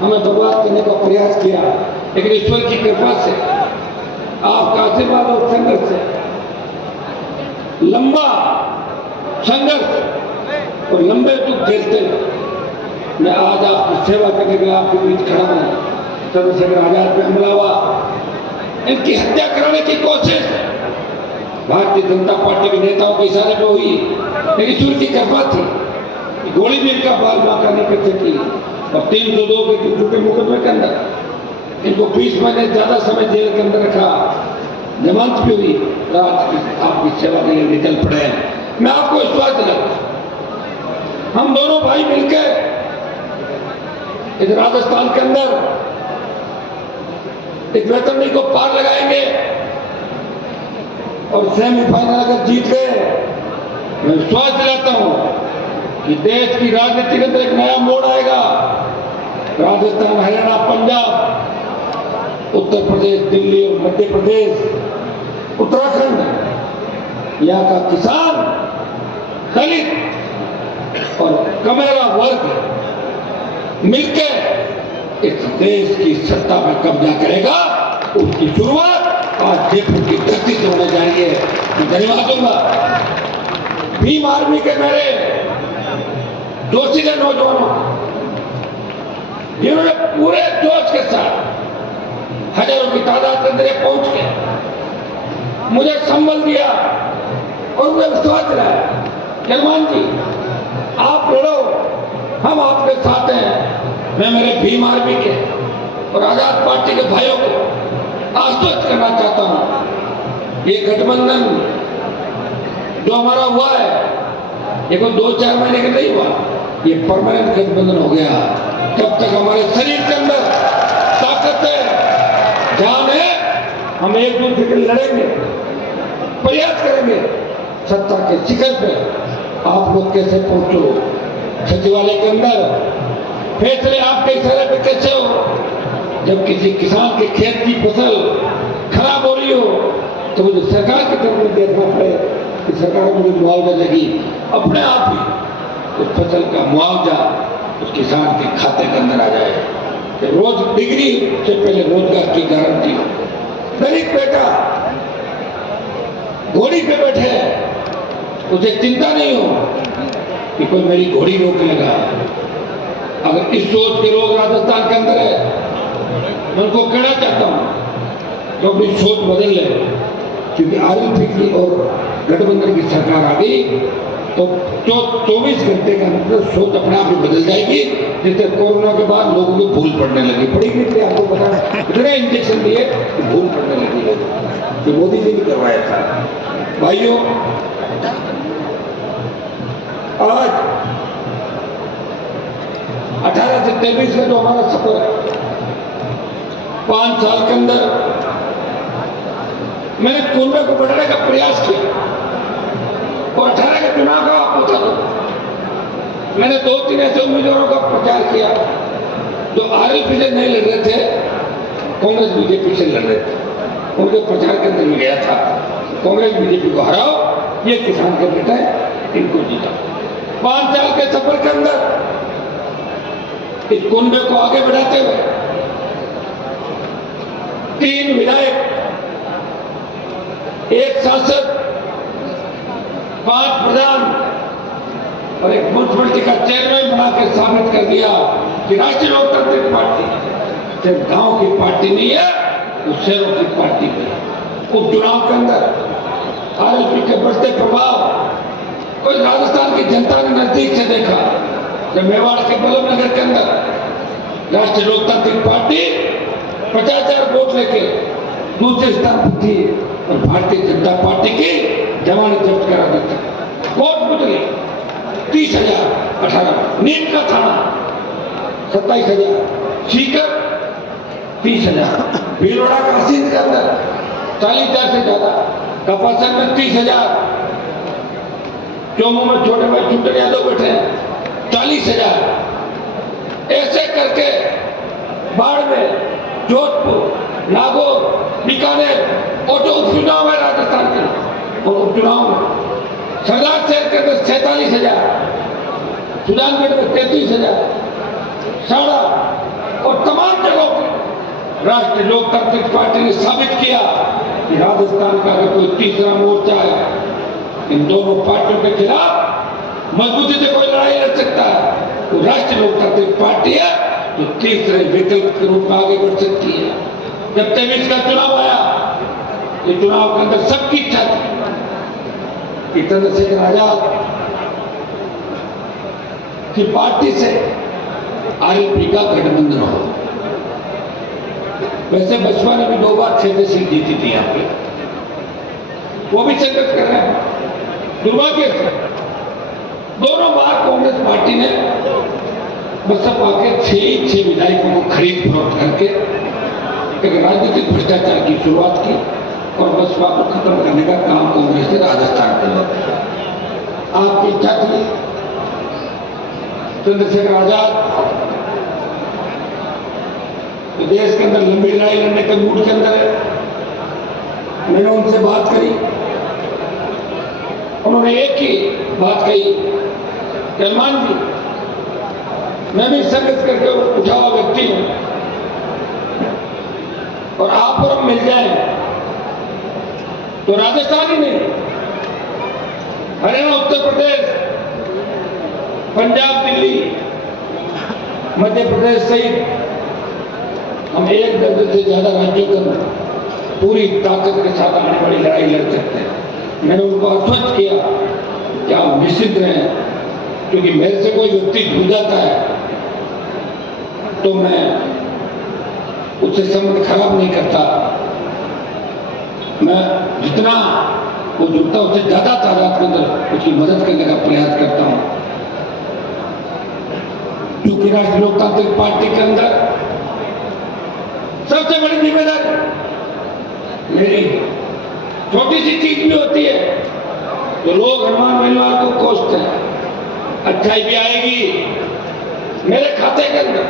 हमें बर्बाद करने का प्रयास किया, लेकिन ईश्वर की कृपा से, आपका आशीर्वाद और संघर्ष से, लंबा संघर्ष और लंबे दुख झेलते मैं आज आपकी सेवा करने के लिए आपके बीच खड़ा हूं। चंद्रशेखर आजाद पे हमला हुआ, इनकी हत्या कराने की कोशिश भारतीय जनता पार्टी के नेताओं के इशारे पे हुई, लेकिन ईश्वर की कृपा थी, गोली भी इनका बाल बांका नहीं कर सकी, और 302 के झूठे मुकदमे के अंदर इनको 20 महीने ज्यादा समय जेल के अंदर रखा, जमानत भी हुई, आज आपकी सेवा के लिए निकल पड़े। मैं आपको विश्वास दिलाता, हम दोनों भाई मिलकर इस राजस्थान के अंदर इस वेतरनी को पार लगाएंगे, और सेमीफाइनल अगर जीत गए, मैं विश्वास दिलाता हूं कि देश की राजनीति के अंदर एक नया मोड़ आएगा। राजस्थान, हरियाणा, पंजाब, उत्तर प्रदेश, दिल्ली और मध्य प्रदेश, उत्तराखंड, यहाँ का किसान, दलित और कमेरा वर्ग मिलकर इस देश की सत्ता में कब्जा करेगा। उसकी शुरुआत आज जयपुर की धरती से होने जा रही है। मैं धन्यवाद दूंगा भीम आर्मी के मेरे जोशीले नौजवानों, जिन्होंने पूरे जोश के साथ हजारों की तादाद के अंदर पहुंच के मुझे संबल दिया और मुझे विश्वास दिलाया, सलमान जी आप लड़ो, हम आपके साथ हैं। मैं मेरे भीम आर्मी के और आजाद पार्टी के भाइयों को आश्वस्त करना चाहता हूं, ये गठबंधन जो हमारा हुआ है ये कोई 2-4 महीने का नहीं हुआ, ये परमानेंट गठबंधन हो गया। जब तक हमारे शरीर के अंदर ताकत है, जान है, हम एक दूसरे के लड़ेंगे, प्रयास करेंगे सत्ता के शिखर पे। आप लोग कैसे पहुंचो सचिवालय के अंदर, फैसले आपके इशारे पे कैसे हो? जब किसी किसान के खेत की फसल खराब हो रही हो तो मुझे सरकार की तरफ देखना पड़े कि सरकार मुझे मुआवजा देगी, अपने आप ही उस फसल का मुआवजा उस किसान के खाते के अंदर आ जाए। कि रोज डिग्री से पहले रोजगार की गारंटी हो। गरीब बेटा घोड़ी पे बैठे, उसे चिंता नहीं हो कि कोई मेरी घोड़ी रोक लेगा। अगर इस सोच के लोग राजस्थान के अंदर है, मैं उनको कहना चाहता हूं तो अपनी सोच बदल ले, क्योंकि आरएलपी की और गठबंधन की सरकार आ गई तो 24 घंटे के अंदर सोच अपने आप ही बदल जाएगी। जैसे कोरोना के बाद लोगों को भूल पड़ने लगी, पड़ी नहीं, आपको पता है इतने इंजेक्शन दिए कि भूल पड़ने लगी लोगों, जो मोदी जी ने करवाया था। भाइयों आज 18 से 23 का जो हमारा सफर है, 5 साल के अंदर मैंने कुंभे को बढ़ाने का प्रयास किया और 18 के चुनाव का पूछा तो मैंने 2-3 ऐसे उम्मीदवारों का प्रचार किया जो आरएलपी से नहीं लड़ रहे थे, कांग्रेस बीजेपी से लड़ रहे थे। उनके प्रचार के अंदर में गया था, कांग्रेस बीजेपी को हराओ, ये किसान के बेटा है, इनको जीता। 5 साल के सफर के अंदर इस कुंभे को आगे बढ़ाते हुए 3 विधायक, 1 सांसद, 5 प्रधान और एक म्युनिसिपलिटी का चेयरमैन बनाकर साबित कर दिया कि राष्ट्रीय लोकतांत्रिक पार्टी सिर्फ गांव की पार्टी नहीं है, वो शहरों की पार्टी भी है। उपचुनाव के अंदर आरएलपी के बढ़ते प्रभाव और राजस्थान की जनता ने नजदीक से देखा। जब मेवाड़ के बल्लभ नगर के अंदर राष्ट्रीय लोकतांत्रिक पार्टी 50,000 वोट लेके दूसरे स्थान पर थी और भारतीय जनता पार्टी की जमानत जब्त करा देते, वोट बदले 30,000, 18 नीम का थाना 27,000, सीकर 30,000, भीलवाड़ा का सिंध के अंदर 40,000 से ज्यादा, कपासन में 30,000, चौमू में छोटे भाई छुट्टन यादव बैठे 40,000, ऐसे करके बाड़मेर, जोधपुर, नागौर, बीकानेर और जो उपचुनाव है राजस्थान के और उपचुनाव में सरदार शहर के अंदर 47,000, सुजानगढ़ में 33,000, साड़ा और तमाम जगहों पर राष्ट्रीय लोकतांत्रिक पार्टी ने साबित किया कि राजस्थान का अगर कोई तीसरा मोर्चा है, इन दोनों पार्टियों के खिलाफ मजबूती से कोई लड़ाई लड़ सकता है, तो राष्ट्रीय लोकतांत्रिक पार्टी है जो तीसरे विकल्प के रूप में आगे बढ़ सकती है। जब 23 का चुनाव आया, ये चुनाव के अंदर सबकी इच्छा थी कि चंद्रशेखर आजाद की पार्टी से आरएलपी का गठबंधन हो। वैसे बसपा ने भी 2 बार 6 सीट जीती थी यहाँ पे, वो भी संघर्ष कर रहे हैं। दुर्भाग्य से दोनों बार कांग्रेस पार्टी ने बसपा के 6 विधायकों को खरीद फरोख्त करके एक राजनीतिक भ्रष्टाचार की शुरुआत की और बसपा को खत्म करने का काम कांग्रेस ने राजस्थान के अंदर। आपकी इच्छा थी चंद्रशेखर आजाद देश के अंदर लंबी लड़ाई लड़ने के मूड के अंदर है। मैंने उनसे बात करी, उन्होंने एक ही बात कही, सलमान जी मैं भी संघर्ष करके उठा हुआ व्यक्ति हूं और आप और हम मिल जाएं तो राजस्थान ही नहीं, हरियाणा, उत्तर प्रदेश, पंजाब, दिल्ली, मध्य प्रदेश सहित हम 1 दर्जन से ज्यादा राज्यों के पूरी ताकत के साथ आने वाली लड़ाई लड़ सकते हैं। मैंने उनको आश्वस्त किया कि आप निश्चित रहें, क्योंकि मेरे से कोई व्यक्ति जुड़ जाता है तो मैं उससे संबंध खराब नहीं करता। मैं जितना वो जुड़ता है उससे ज्यादा तादाद के अंदर उसकी मदद करने का प्रयास करता हूं। क्योंकि राष्ट्रीय लोकतांत्रिक पार्टी के अंदर सबसे बड़ी जिम्मेदारी मेरी। छोटी सी चीज भी होती है तो लोग हनुमान बेनीवाल को कोसते हैं, अच्छाई भी आएगी मेरे खाते के अंदर,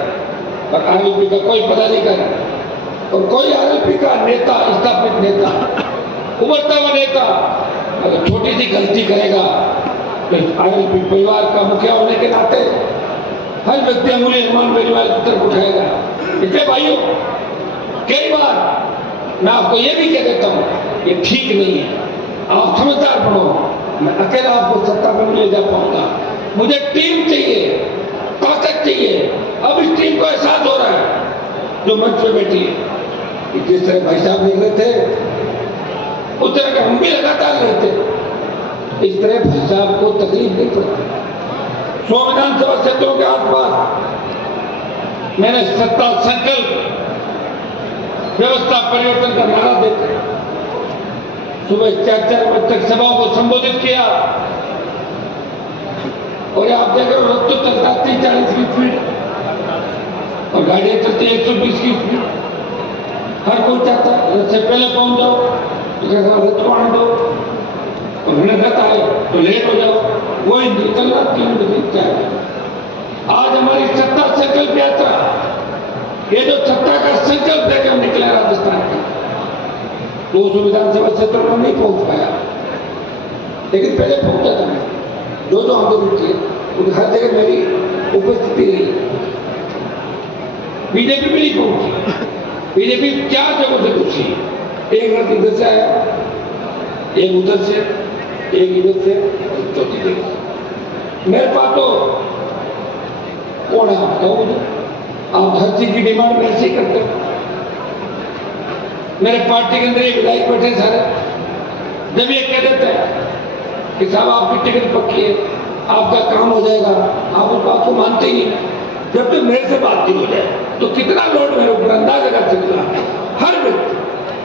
और आरएलपी का कोई पदाधिकारी और कोई आरएलपी का नेता, स्थापित नेता, उभरता हुआ नेता अगर छोटी सी गलती करेगा तो आरएलपी परिवार का मुखिया होने के नाते हर व्यक्ति अंगुली हनुमान बेनीवाल की तरफ उठाएगा। इसलिए भाइयों, कई बार मैं आपको ये भी कह देता हूँ, ये ठीक नहीं है, आप समझदार बनो। मैं अकेला आपको सत्ता में नहीं ले जा पाऊंगा, मुझे टीम चाहिए, ताकत चाहिए। अब इस टीम को एहसास हो रहा है जो मंच पे बैठी है, जिस तरह भाई साहब निकले थे उस तरह का हम भी लगातार रहते, इस तरह भाई साहब को तकलीफ नहीं पड़ती। 100 विधानसभा क्षेत्रों के आसपास मैंने सत्ता संकल्प व्यवस्था परिवर्तन का नारा देकर सुबह 4-4 बजे तक सभाओं को संबोधित किया, और आप देख रहे हो रफ्तु चलता 30-40 की स्पीड और गाड़ियां चलती 120 की स्पीड। हर कोई चाहता है रथ से पहले पहुंच जाओ, रथ को आने दो, और रथ आए तो लेट हो जाओ, वही निकल रहा 3 बजे क्या। आज हमारी सत्ता संकल्प यात्रा, ये जो सत्ता का संकल्प लेकर हम निकले राजस्थान के 200 विधानसभा क्षेत्रों में नहीं पहुंच पाया, लेकिन पहले पहुंचा था। जो आंदोलन थे उन हर जगह मेरी उपस्थिति रही। बीजेपी भी नहीं पहुंची, बीजेपी 4 जगहों से पूछी, एक रथ इधर से आया, एक उधर से, एक इधर से, चौथी जगह मेरे पास तो कौन है आपका उधर। आप हर चीज की डिमांड मेरे से करते हो। मेरे पार्टी के अंदर एक विधायक बैठे सारे, जब ये कह देते हैं कि साहब आपकी टिकट पक्की है, आपका काम हो जाएगा, आप उस बात को मानते ही नहीं। जब तक मेरे से बात नहीं हो जाए तो कितना लोड मेरे ऊपर अंदाजा कर सकता है। हर व्यक्ति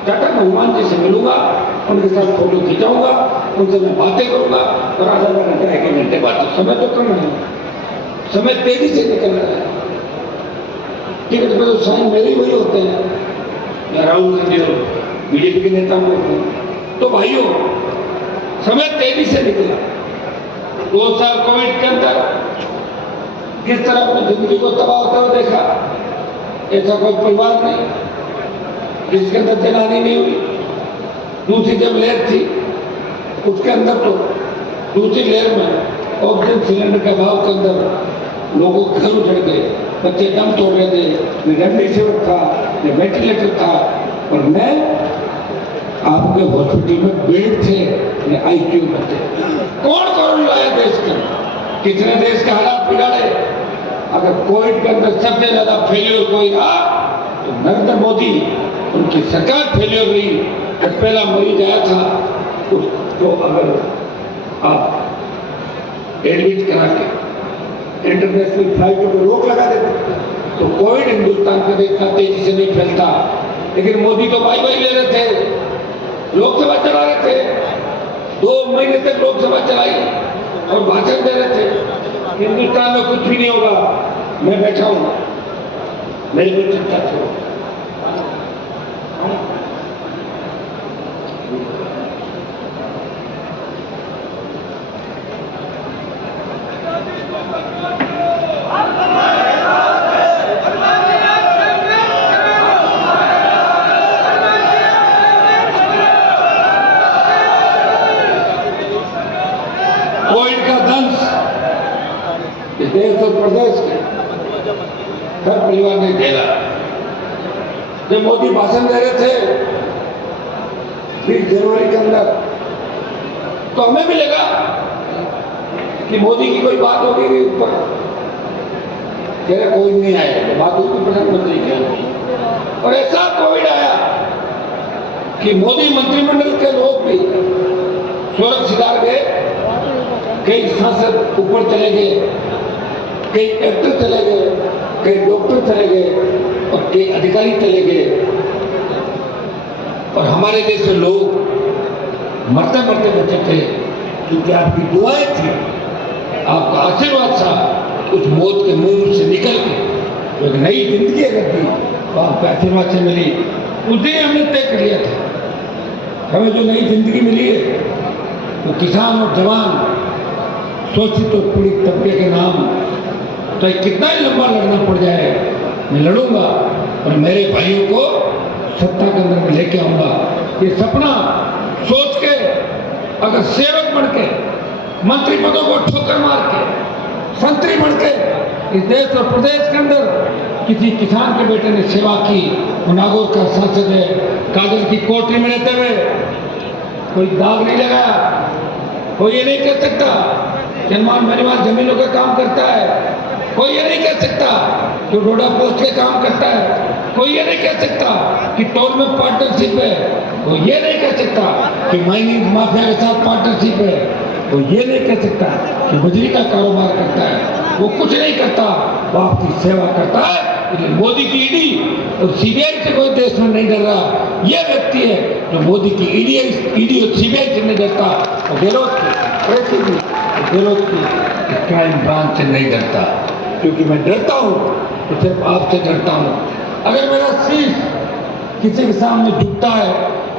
टाटा मैं हनुमान जी से मिलूंगा, उनके साथ फोटो खिंचाऊंगा, उनसे मैं बातें करूंगा, और आधा घंटा 1 घंटे बाद तो समय तो कम नहीं, समय तेजी से निकल रहा है। टिकट पे तो साइन मेरे ही वही होते हैं, या राहुल गांधी और बीजेपी के नेता होते हैं। तो भाइयों, समय तेजी से निकला। 2 साल कोविड के अंदर किस तरह अपनी जिंदगी को तबाह होता हुआ देखा। ऐसा कोई परिवार नहीं जिसके अंदर जनानी नहीं हुई। दूसरी जब लहर थी उसके अंदर तो दूसरी लहर में ऑक्सीजन सिलेंडर के अभाव के अंदर लोगों के घर उजड़ गए, बच्चे दम तोड़ रहे थे, रेमडेसिविर था, वेंटिलेटर था, और मैं आपके हॉस्पिटल में बेड थे, आईसीयू में थे। कौन कौन लाया देश के, कितने देश के हालात बिगाड़े। अगर कोविड के अंदर सबसे ज्यादा फेलियर कोई रहा तो नरेंद्र मोदी, उनकी सरकार फेलियर रही। जब पहला मरीज आया था तो अगर आप एडमिट करा के इंटरनेशनल फ्लाइटों पर रोक लगा देते तो कोविड हिंदुस्तान में इतना तेजी से नहीं फैलता। लेकिन मोदी तो बाई ले रहे थे, लोकसभा चला रहे थे, 2 महीने तक लोकसभा चलाई और भाषण दे रहे थे हिंदुस्तान में कुछ भी नहीं होगा, मैं बैठा हूं, मेरी कोई चिंता छोड़ो। कोविड का दंश देश और प्रदेश के हर परिवार ने झेला। जब मोदी भाषण दे रहे थे 20 जनवरी के अंदर, तो हमें भी लगा कि मोदी की कोई बात होगी ऊपर, कह रहे कोई नहीं आया, तो बात होगी प्रधानमंत्री की। और ऐसा कोविड आया कि मोदी मंत्रिमंडल के लोग भी स्वर्ग सिधार गए, कई सांसद ऊपर चले गए, कई एक्टर चले गए, कई डॉक्टर चले गए और कई अधिकारी चले गए, और हमारे जैसे लोग मरते मरते बचे थे क्योंकि आपकी दुआएं थी, आपका आशीर्वाद था। उस मौत के मुंह से निकल के एक नई जिंदगी अगर दी तो आपके आशीर्वाद से मिली। उस दिन हमने तय कर लिया था हमें जो नई जिंदगी मिली है वो किसान और जवान, शोषित और पीड़ित तबके के नाम, तो कितना ही लंबा लड़ना पड़ जाए मैं लड़ूंगा और मेरे भाइयों को सत्ता के अंदर में लेके आऊंगा। ये सपना सोच के अगर सेवक बन के, मंत्री पदों को ठोकर मार के, संतरी बन के इस देश और प्रदेश के अंदर किसी किसान के बेटे ने सेवा की, वो नागौर का सांसद है, काजल की कोठरी में रहते हुए कोई दाग नहीं लगाया, कोई ये नहीं कह सकता जनमान महिमान जमीनों का काम करता है, कोई ये नहीं कह सकता कि डोडा पोस्ट के काम करता है, कोई ये नहीं कह सकता कि टोल में पार्टनरशिप है, कोई ये नहीं कह सकता कि माइनिंग माफिया के साथ पार्टनरशिप है, कोई ये नहीं कह सकता कि बिजली का कारोबार करता है। वो कुछ नहीं करता, वो आपकी सेवा करता है। इसलिए मोदी की ईडी और सीबीआई से कोई देश में नहीं डर रहा। ये व्यक्ति है जो मोदी की ईडी और सीबीआई से नहीं डरता, और गहलोत की क्राइम ब्रांच से नहीं डरता, क्योंकि मैं डरता हूँ तो सिर्फ आपसे डरता हूँ। अगर मेरा शीश किसी के सामने झुकता है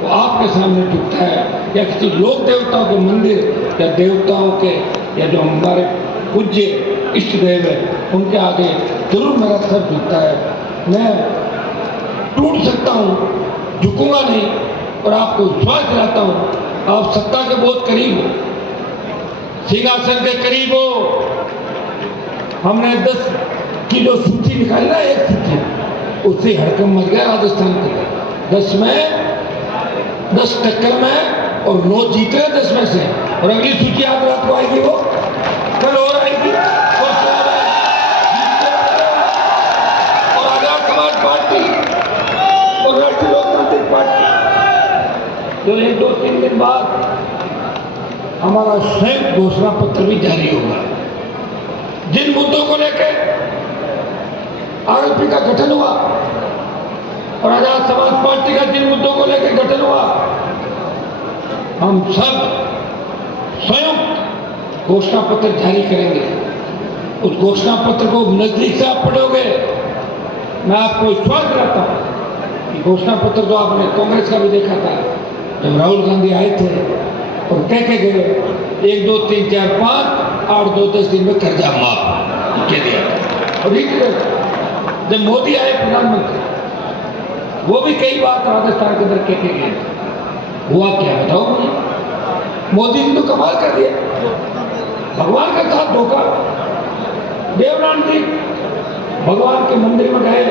वो आपके सामने झुकता है, या किसी लोक देवताओं के मंदिर या देवताओं के या जो हमारे पूज्य इष्ट देव है उनके आगे जरूर मेरा सर झुकता है। मैं टूट सकता हूँ, झुकूंगा नहीं, और आपको विश्वास दिलाता हूँ आप सत्ता के बहुत करीब हो, सिंहासन के करीब हो। हमने 10 की जो सूची निकाली ना, एक सूची, उससे हड़कंप मच गया राजस्थान के। 10 में 10 टक्कर में और 9 जीत रहे 10 में से, और अगली सूची आज रात को आएगी, वो कल और आएगी, और आजाद समाज पार्टी और राष्ट्रीय लोकतांत्रिक पार्टी जो 1-2-3 दिन बाद हमारा संयुक्त घोषणा पत्र भी जारी होगा। जिन मुद्दों को लेकर आरएलपी का गठन हुआ और आजाद समाज पार्टी का जिन मुद्दों को लेकर गठन हुआ, हम सब संयुक्त घोषणा पत्र जारी करेंगे। उस घोषणा पत्र को नजदीक से आप पढ़ोगे, मैं आपको विश्वास दिलाता हूं कि घोषणा पत्र तो आपने कांग्रेस का भी देखा था, जब राहुल गांधी आए थे और कह के गए 1, 2, 3, 4, 5, 8, 2, 10 दिन में कर्जा माफ कह दिया। और जब मोदी आए प्रधानमंत्री, वो भी कई बात राजस्थान के अंदर कह के गए। हुआ क्या बताओ मुझे? मोदी ने तो कमाल कर दिया, भगवान के साथ धोखा। देवनाथ जी भगवान के मंदिर में गए,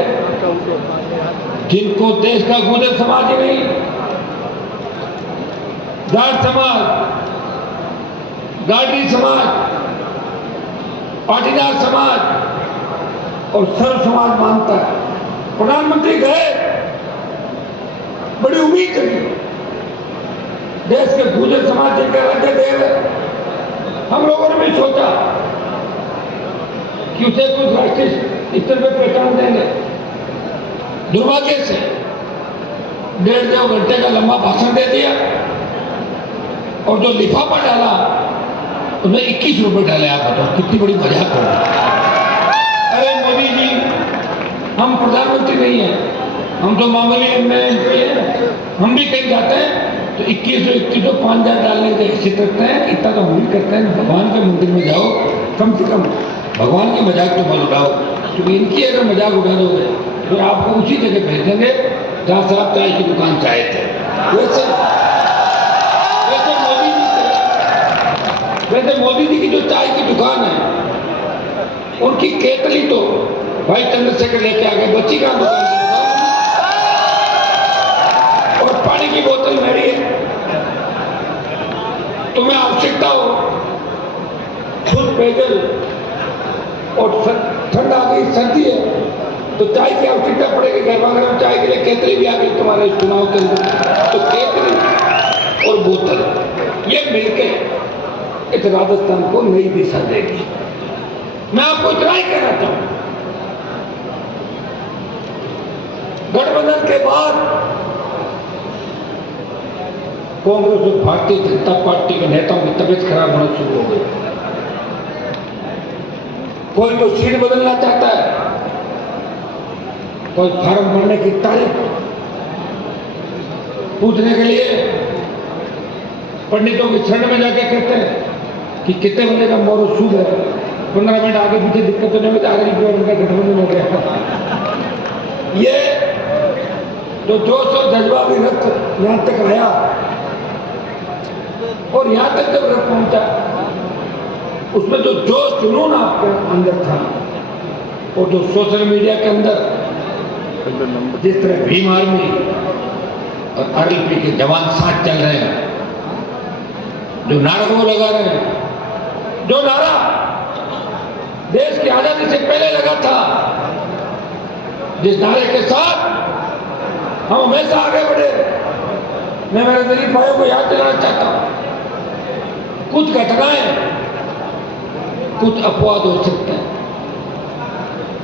जिनको देश का गुर्जर समाज ही नहीं, जाट समाज, गाडरी समाज, पाटीदार समाज और सर्व समाज मानता है। प्रधानमंत्री गए, बड़ी उम्मीद करी, देश के गुर्जर समाज जिनका राज्य देव है, हम लोगों ने भी सोचा कि उसे कुछ राष्ट्रीय स्तर पर पहचान देंगे। दुर्भाग्य से 1.5-2 घंटे का लंबा भाषण दे दिया, और जो लिफाफा डाला उसमें 21 रुपए डाले। आप बताओ कितनी बड़ी मजाक हो। अरे मोदी जी, हम प्रधानमंत्री नहीं है, हम तो मामूली एमएलए हैं। हम भी कहीं जाते हैं तो 21 5,000 डालने की हैसियत रखते हैं, इतना तो हम भी करते हैं। भगवान के मंदिर में जाओ, कम से कम भगवान की मजाक तो मत उठाओ, क्योंकि इनकी अगर मजाक उठा दोगे तो आपको उसी जगह भेज देंगे जहाँ से आप चाय की दुकान चाहे थे। वैसे मोदी जी की जो चाय की दुकान है, उनकी केतली तो भाई चंद्रशेखर लेके आ गए, बच्ची का दुकान की और पानी की बोतल मेरी है। तुम्हें आवश्यकता हो खुद पेयजल और ठंड आ गई, सर्दी है, तो चाय की आवश्यकता पड़ेगी। गर्मा गर्म चाय के लिए केतली भी आ गई तुम्हारे इस चुनाव के अंदर। तो केतली और बोतल ये मिलके इस राजस्थान को नई दिशा देगी। मैं आपको इतना ही कहना चाहूं, गठबंधन के बाद कांग्रेस और भारतीय जनता पार्टी के नेताओं की तबीयत खराब होना शुरू हो गई। कोई तो सीट बदलना चाहता है, कोई फार्म भरने की तारीख पूछने के लिए पंडितों की शरण में जाके कहते हैं कि कितने बजे का मोर शुभ है, 15 मिनट आगे पीछे दिक्कत तो नहीं होती, आगे निकले उनका गठबंधन हो गया। ये जो जोश और जज्बा भी रक्त यहां तक आया और यहां तक जब रक्त पहुंचा, उसमें जो जोश जुनून आपके अंदर था और जो सोशल मीडिया के अंदर जिस तरह भीम आर्मी और आरएलपी के जवान साथ चल रहे हैं, जो नारा वो लगा रहे हैं, जो नारा देश की आजादी से पहले लगा था, जिस नारे के साथ हम हमेशा आगे बढ़े, मैं मेरे दिलीप भाइयों को याद दिलाना चाहता हूं। कुछ घटनाएं, कुछ अपवाद हो सकते हैं,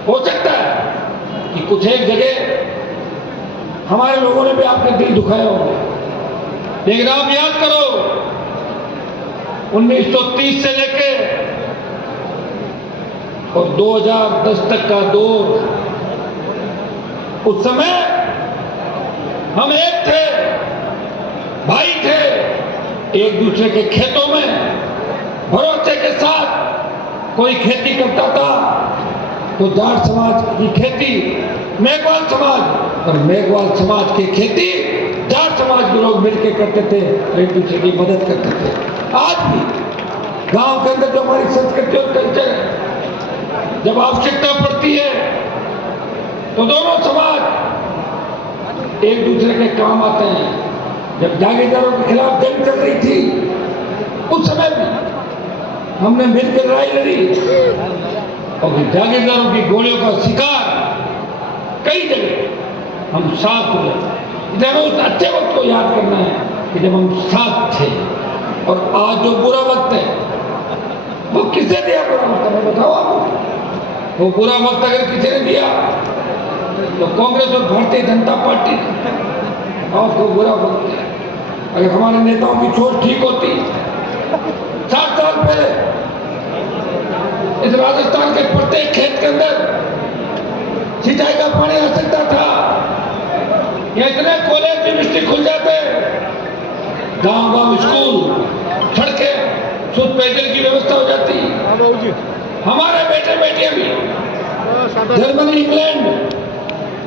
हो सकता है कि कुछ एक जगह हमारे लोगों ने भी आपके दिल दुखाया होगा, लेकिन आप याद करो 1930 से लेके और 2010 तक का दौर, उस समय हम एक थे, भाई थे, एक दूसरे के खेतों में भरोसे के साथ कोई खेती करता था तो जाट समाज की खेती मेघवाल समाज और मेघवाल समाज की खेती जाट समाज के लोग मिलकर करते थे, एक दूसरे की मदद करते थे। आज भी गांव के अंदर जो हमारी संस्कृति और कल्चर है, जब आवश्यकता पड़ती है तो दोनों समाज एक दूसरे के काम आते हैं। जब जागीरदारों के खिलाफ जंग चल रही थी, उस समय भी हमने मिलकर लड़ाई लड़ी और जागीरदारों की गोलियों का शिकार कई जगह हम साथ हुए। हमें उस अच्छे वक्त को याद करना है कि जब हम साथ थे। और आज जो बुरा वक्त है वो किसने दिया बुरा वक्त, मैं बताओ आपको। वो बुरा वक्त अगर किसी ने दिया तो कांग्रेस और भारतीय जनता पार्टी आज को बुरा वक्त है। अगर हमारे नेताओं की सोच ठीक होती, 60 साल पहले इस राजस्थान के प्रत्येक खेत के अंदर सिंचाई का पानी आ सकता था, या इतने कॉलेज यूनिवर्सिटी खुल जाते, गांव-गांव स्कूल, सड़कें, शुद्ध पेयजल की व्यवस्था हो जाती। हमारे बेटे बेटियां भी जर्मनी, इंग्लैंड,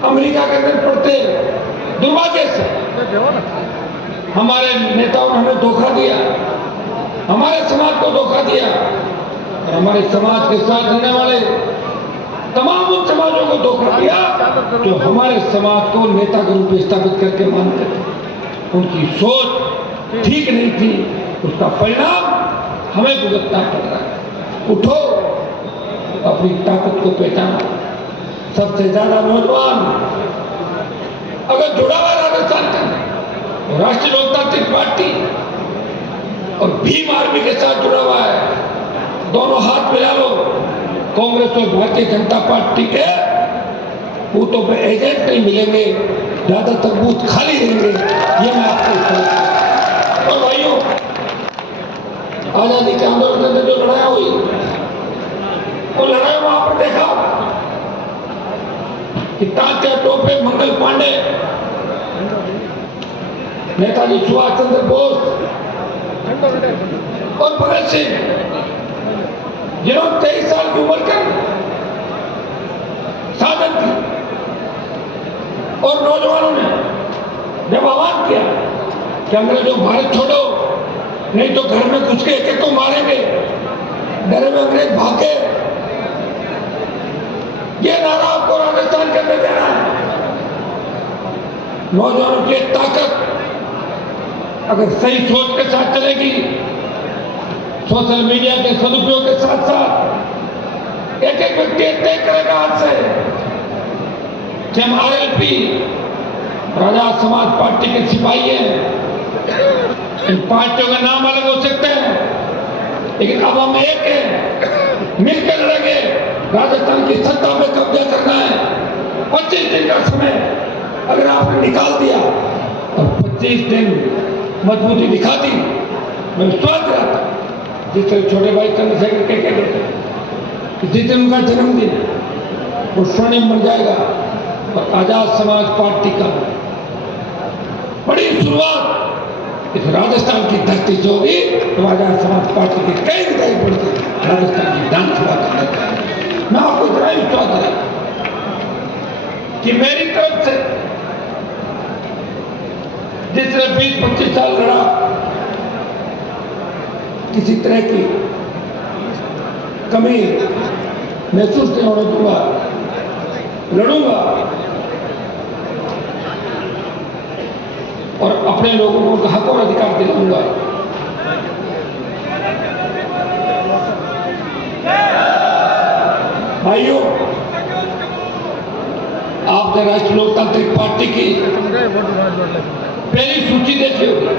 अमेरिका के अंदर पढ़ते। दुर्भाग्य से हमारे नेताओं ने हमें धोखा दिया, हमारे समाज को धोखा दिया और हमारे समाज के साथ रहने वाले तमाम उन समाजों को धोखा दिया जो हमारे समाज को नेता के रूप में स्थापित करके मानते थे। उनकी सोच ठीक नहीं थी, उसका परिणाम हमें भुगतना पड़ रहा है। उठो, अपनी ताकत को पहचानो। सबसे ज्यादा नौजवान अगर जुड़ा हुआ राजस्थान का राष्ट्रीय लोकतांत्रिक पार्टी और भीम आर्मी के साथ जुड़ा हुआ है, दोनों हाथ मिला लो। कांग्रेस और भारतीय जनता पार्टी के बूथों पे एजेंट नहीं मिलेंगे, ज्यादातर बूथ खाली रहेंगे, ये मैं आपको। और भाइयों, आजादी के आंदोलन के अंदर जो लड़ाई हुई, वो लड़ाई वहां पर देखा कि तात्या टोपे, मंगल पांडे, नेताजी सुभाष चंद्र बोस और भगत सिंह, जिन्होंने 23 साल की उम्र कर साधन की, और नौजवानों ने जब आह्वान किया कि अंग्रेजों भारत छोड़ो, नहीं तो घर में घुस के एक को मारेंगे, डरे में अंग्रेज भागे। ये नारा आपको राजस्थान के अंदर देना है। नौजवानों की ताकत अगर सही सोच के साथ चलेगी, सोशल मीडिया के सदुपयोग के साथ साथ एक एक व्यक्ति तय करेगा आज से कि हम आरएलपी आजाद समाज पार्टी के सिपाही हैं। इन पार्टियों के नाम अलग हो सकते हैं, लेकिन अब हम एक हैं, मिलकर लड़ेंगे। राजस्थान की सत्ता में कब्जा करना है। 25 दिन का समय अगर आपने निकाल दिया और 25 दिन मजबूती दिखा दी, मैं विश्वास दिलाता हूं, जिस तरह छोटे भाई चंद्रशेखर के कहते थे, जिस दिन उनका जन्मदिन वो स्वर्णिम बन जाएगा और आजाद समाज पार्टी का बड़ी शुरुआत इस राजस्थान की धरती से होगी। तो आजाद समाज पार्टी के कई विधायक बढ़ते राजस्थान की विधानसभा का लड़का है। मैं आपको इतना विश्वास दिला कि मेरी तरफ से जिस तरह 20-25 साल लड़ा, किसी तरह की कमी महसूस नहीं होने दूंगा, लड़ूंगा और अपने लोगों को उनका हक और अधिकार दिलाऊंगा। भाइयों, आपने राष्ट्रीय लोकतांत्रिक पार्टी की पहली सूची देखी होगी,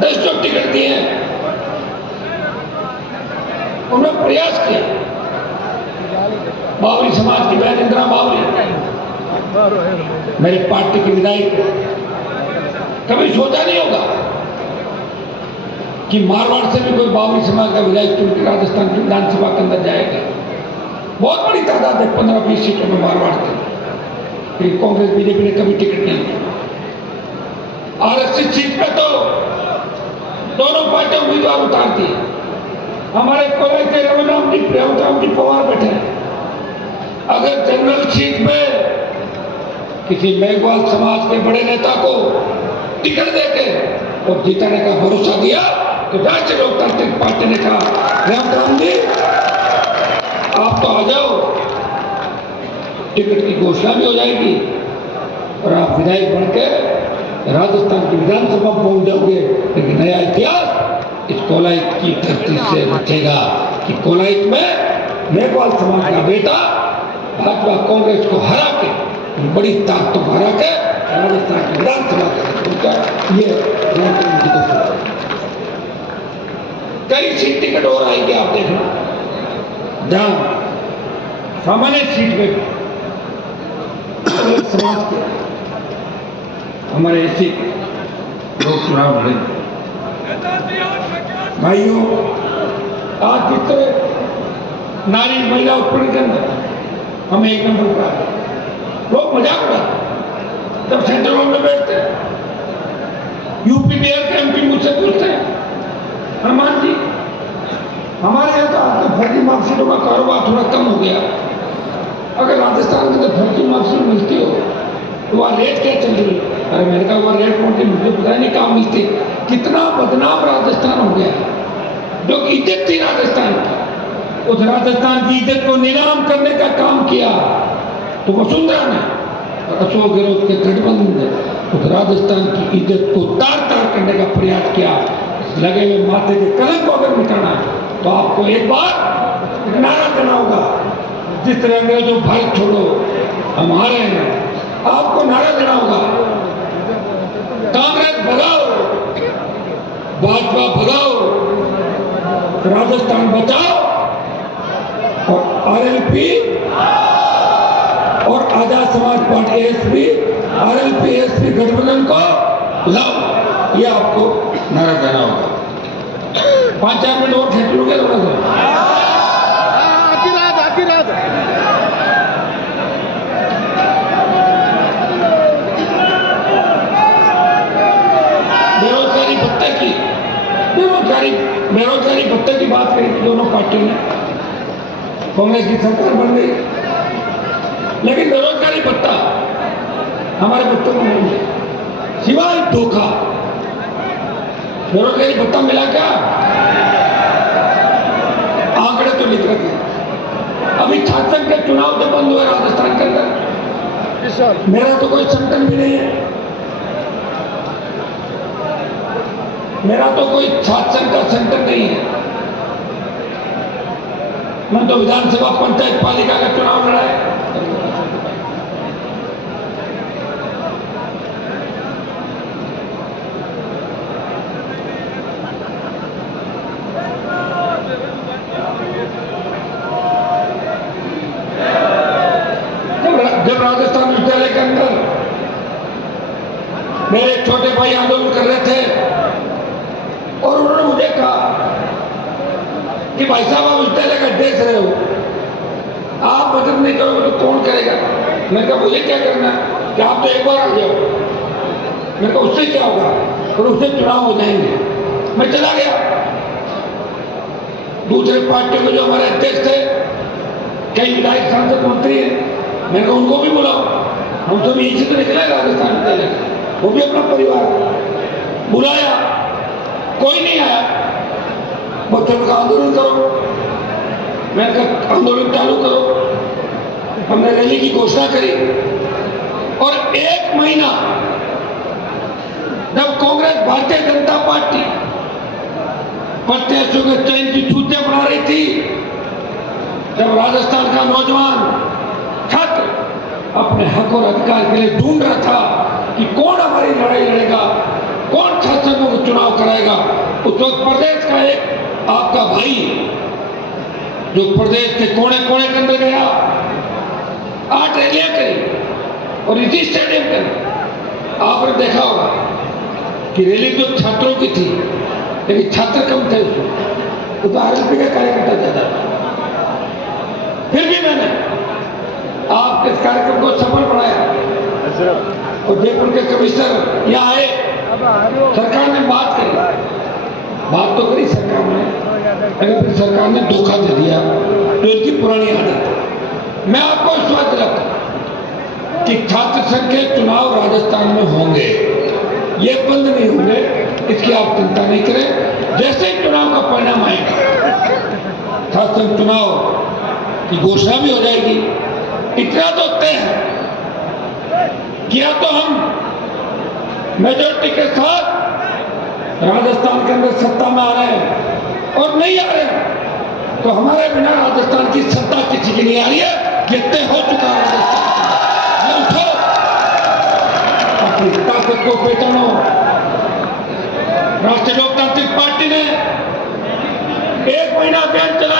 10 जो टिकट दिए हैं, उन्होंने प्रयास किया। बावरी समाज की बहन इंदिरा बावरी मेरी पार्टी की विधायक, कभी सोचा नहीं होगा कि मारवाड़ से भी कोई बावरी समाज का विधायक चुन के राजस्थान की विधानसभा के अंदर जाएगा। बहुत बड़ी तादाद है, 15-20 सीटों में मारवाड़ थे। कांग्रेस बीजेपी ने कभी टिकट नहीं दिया। आरक्षित सीट पे तो दोनों पार्टियों उम्मीदवार उतार दिए। हमारे कोलाई के रघुराम जी पवार बैठे हैं। अगर जनरल सीट में किसी मेघवाल समाज के बड़े नेता को टिकट देके और जीतने का भरोसा दिया तो राष्ट्रीय लोकतांत्रिक पार्टी ने कहा, राम जी आप तो आ जाओ, टिकट की घोषणा भी हो जाएगी और आप विधायक बन के राजस्थान की विधानसभा पहुंच जाओगे। लेकिन नया इतिहास इस कोलाइत की धरती से रचेगा कि कोलाइत में मेघवाल समाज का बेटा भाजपा कांग्रेस को हरा के, बड़ी ताकतों को हरा के राजस्थान की विधानसभा का ये कई सीट टिकट और आएंगे। आप देखना, जहां सामान्य सीट में समाज के हमारे ऐसे लोग चुनाव लड़े। भाइयों, आज जिस तरह नारी महिला उत्पीड़न के अंदर हमें 1 नंबर पर आए, लोग मजाक उड़ाते जब सेंट्रल में बैठते हैं। यूपी बिहार के एमपी मुझसे पूछते हैं, हनुमान जी हमारे यहाँ तो आपके फर्जी मार्कशीटों का कारोबार थोड़ा कम हो गया, अगर राजस्थान में तो फर्जी मार्कशीट मिलती हो तो वहाँ रेट क्या चल रही है? अरे मैंने कहा वहाँ रेट कौन सी, मुझे पता नहीं कहाँ मिलती। कितना बदनाम राजस्थान हो गया, जो कि इज्जत थी राजस्थान की, उस राजस्थान की इज्जत को नीलाम करने का काम किया तो वसुंधरा ने और अशोक गहलोत के गठबंधन ने उस राजस्थान की इज्जत को तार-तार करने का प्रयास किया। लगे हुए माथे के कलंक को अगर मिटाना है तो आपको एक बार नारा देना होगा, जिस तरह अंग्रेजों भारत छोड़ो हम आ रहे हैं, आपको नारा देना होगा, कांग्रेस भगाओ, भाजपा भगाओ, राजस्थान बचाओ और आरएलपी और Azad Samaj party SP, RLP SP गठबंधन को लाओ, ये आपको नारा देना होगा। 5-4 मिनट और खेच लोगे थोड़ा सा। बेरोजगारी भत्ते की बात करी थी दोनों पार्टियों ने, कांग्रेस की सरकार बन गई, लेकिन बेरोजगारी भत्ता हमारे बच्चों को नहीं मिला, सिवाय धोखा। बेरोजगारी भत्ता मिला क्या? आंकड़े तो लिख रखे। अभी छात्र के चुनाव जो बंद हुए राजस्थान के अंदर, मेरा तो कोई संगठन भी नहीं है, मेरा तो कोई छात्र का संगठन नहीं है। मैं तो विधानसभा पंचायत पालिका का चुनाव लड़ा है, मेरे छोटे भाई आंदोलन कर रहे थे और उन्होंने मुझे कहा कि भाई साहब आप इस तरह का देख रहे हो, आप मदद नहीं करोगे तो कौन करेगा। मैंने कहा मुझे क्या करना है कि आप तो एक बार आ जाओ। मैंने कहा उससे क्या होगा, और उससे चुनाव हो जाएंगे। मैं चला गया। दूसरे पार्टी में जो हमारे अध्यक्ष थे, कई विधायक सांसद मंत्री हैं, मैंने कहा उनको भी बुलाओ, हम सब यहीं से तो निकले राजस्थान में, वो भी अपना परिवार। बुलाया, कोई नहीं आया। बच्चों का आंदोलन करो, मैंने कहा आंदोलन चालू करो। हमने रैली की घोषणा करी और 1 महीना जब कांग्रेस भारतीय जनता पार्टी प्रत्याशियों के चयन की सूचियां बना रही थी, जब राजस्थान का नौजवान छात्र अपने हक और अधिकार के लिए ढूंढ रहा था कि कौन हमारी लड़ाई लड़ेगा, कौन शासकों को चुनाव कराएगा, उस वक्त प्रदेश का एक आपका भाई जो प्रदेश के कोने कोने के अंदर गया, 8 रैलियां करी और इसी स्टेडियम पर आपने देखा होगा कि रैली तो छात्रों की थी, लेकिन छात्र कम थे उसमें, तो आरएलपी का कार्यकर्ता ज्यादा था। फिर भी मैंने आपके इस कार्यक्रम को सफल बनाया और जयपुर के कमिश्नर यहाँ आए, सरकार ने बात करी, बात तो करी सरकार ने, लेकिन फिर सरकार ने धोखा दे दिया, तो इनकी पुरानी आदत। मैं आपको विश्वास दिलाता हूं कि छात्र संघ के चुनाव राजस्थान में होंगे, ये बंद नहीं होंगे, इसकी आप चिंता नहीं करें। जैसे ही चुनाव का परिणाम आएगा, छात्र संघ चुनाव की घोषणा भी हो जाएगी। इतना तो तय है कि या तो हम मेजोरिटी के साथ राजस्थान के अंदर सत्ता में आ रहे हैं, और नहीं आ रहे हैं तो हमारे बिना राजस्थान की सत्ता किसी की नहीं आ रही है। ये तय हो चुका है राजस्थान। उठो, अपनी ताकत को पहचानो। राष्ट्रीय लोकतांत्रिक पार्टी ने 1 महीना अभियान चलाया।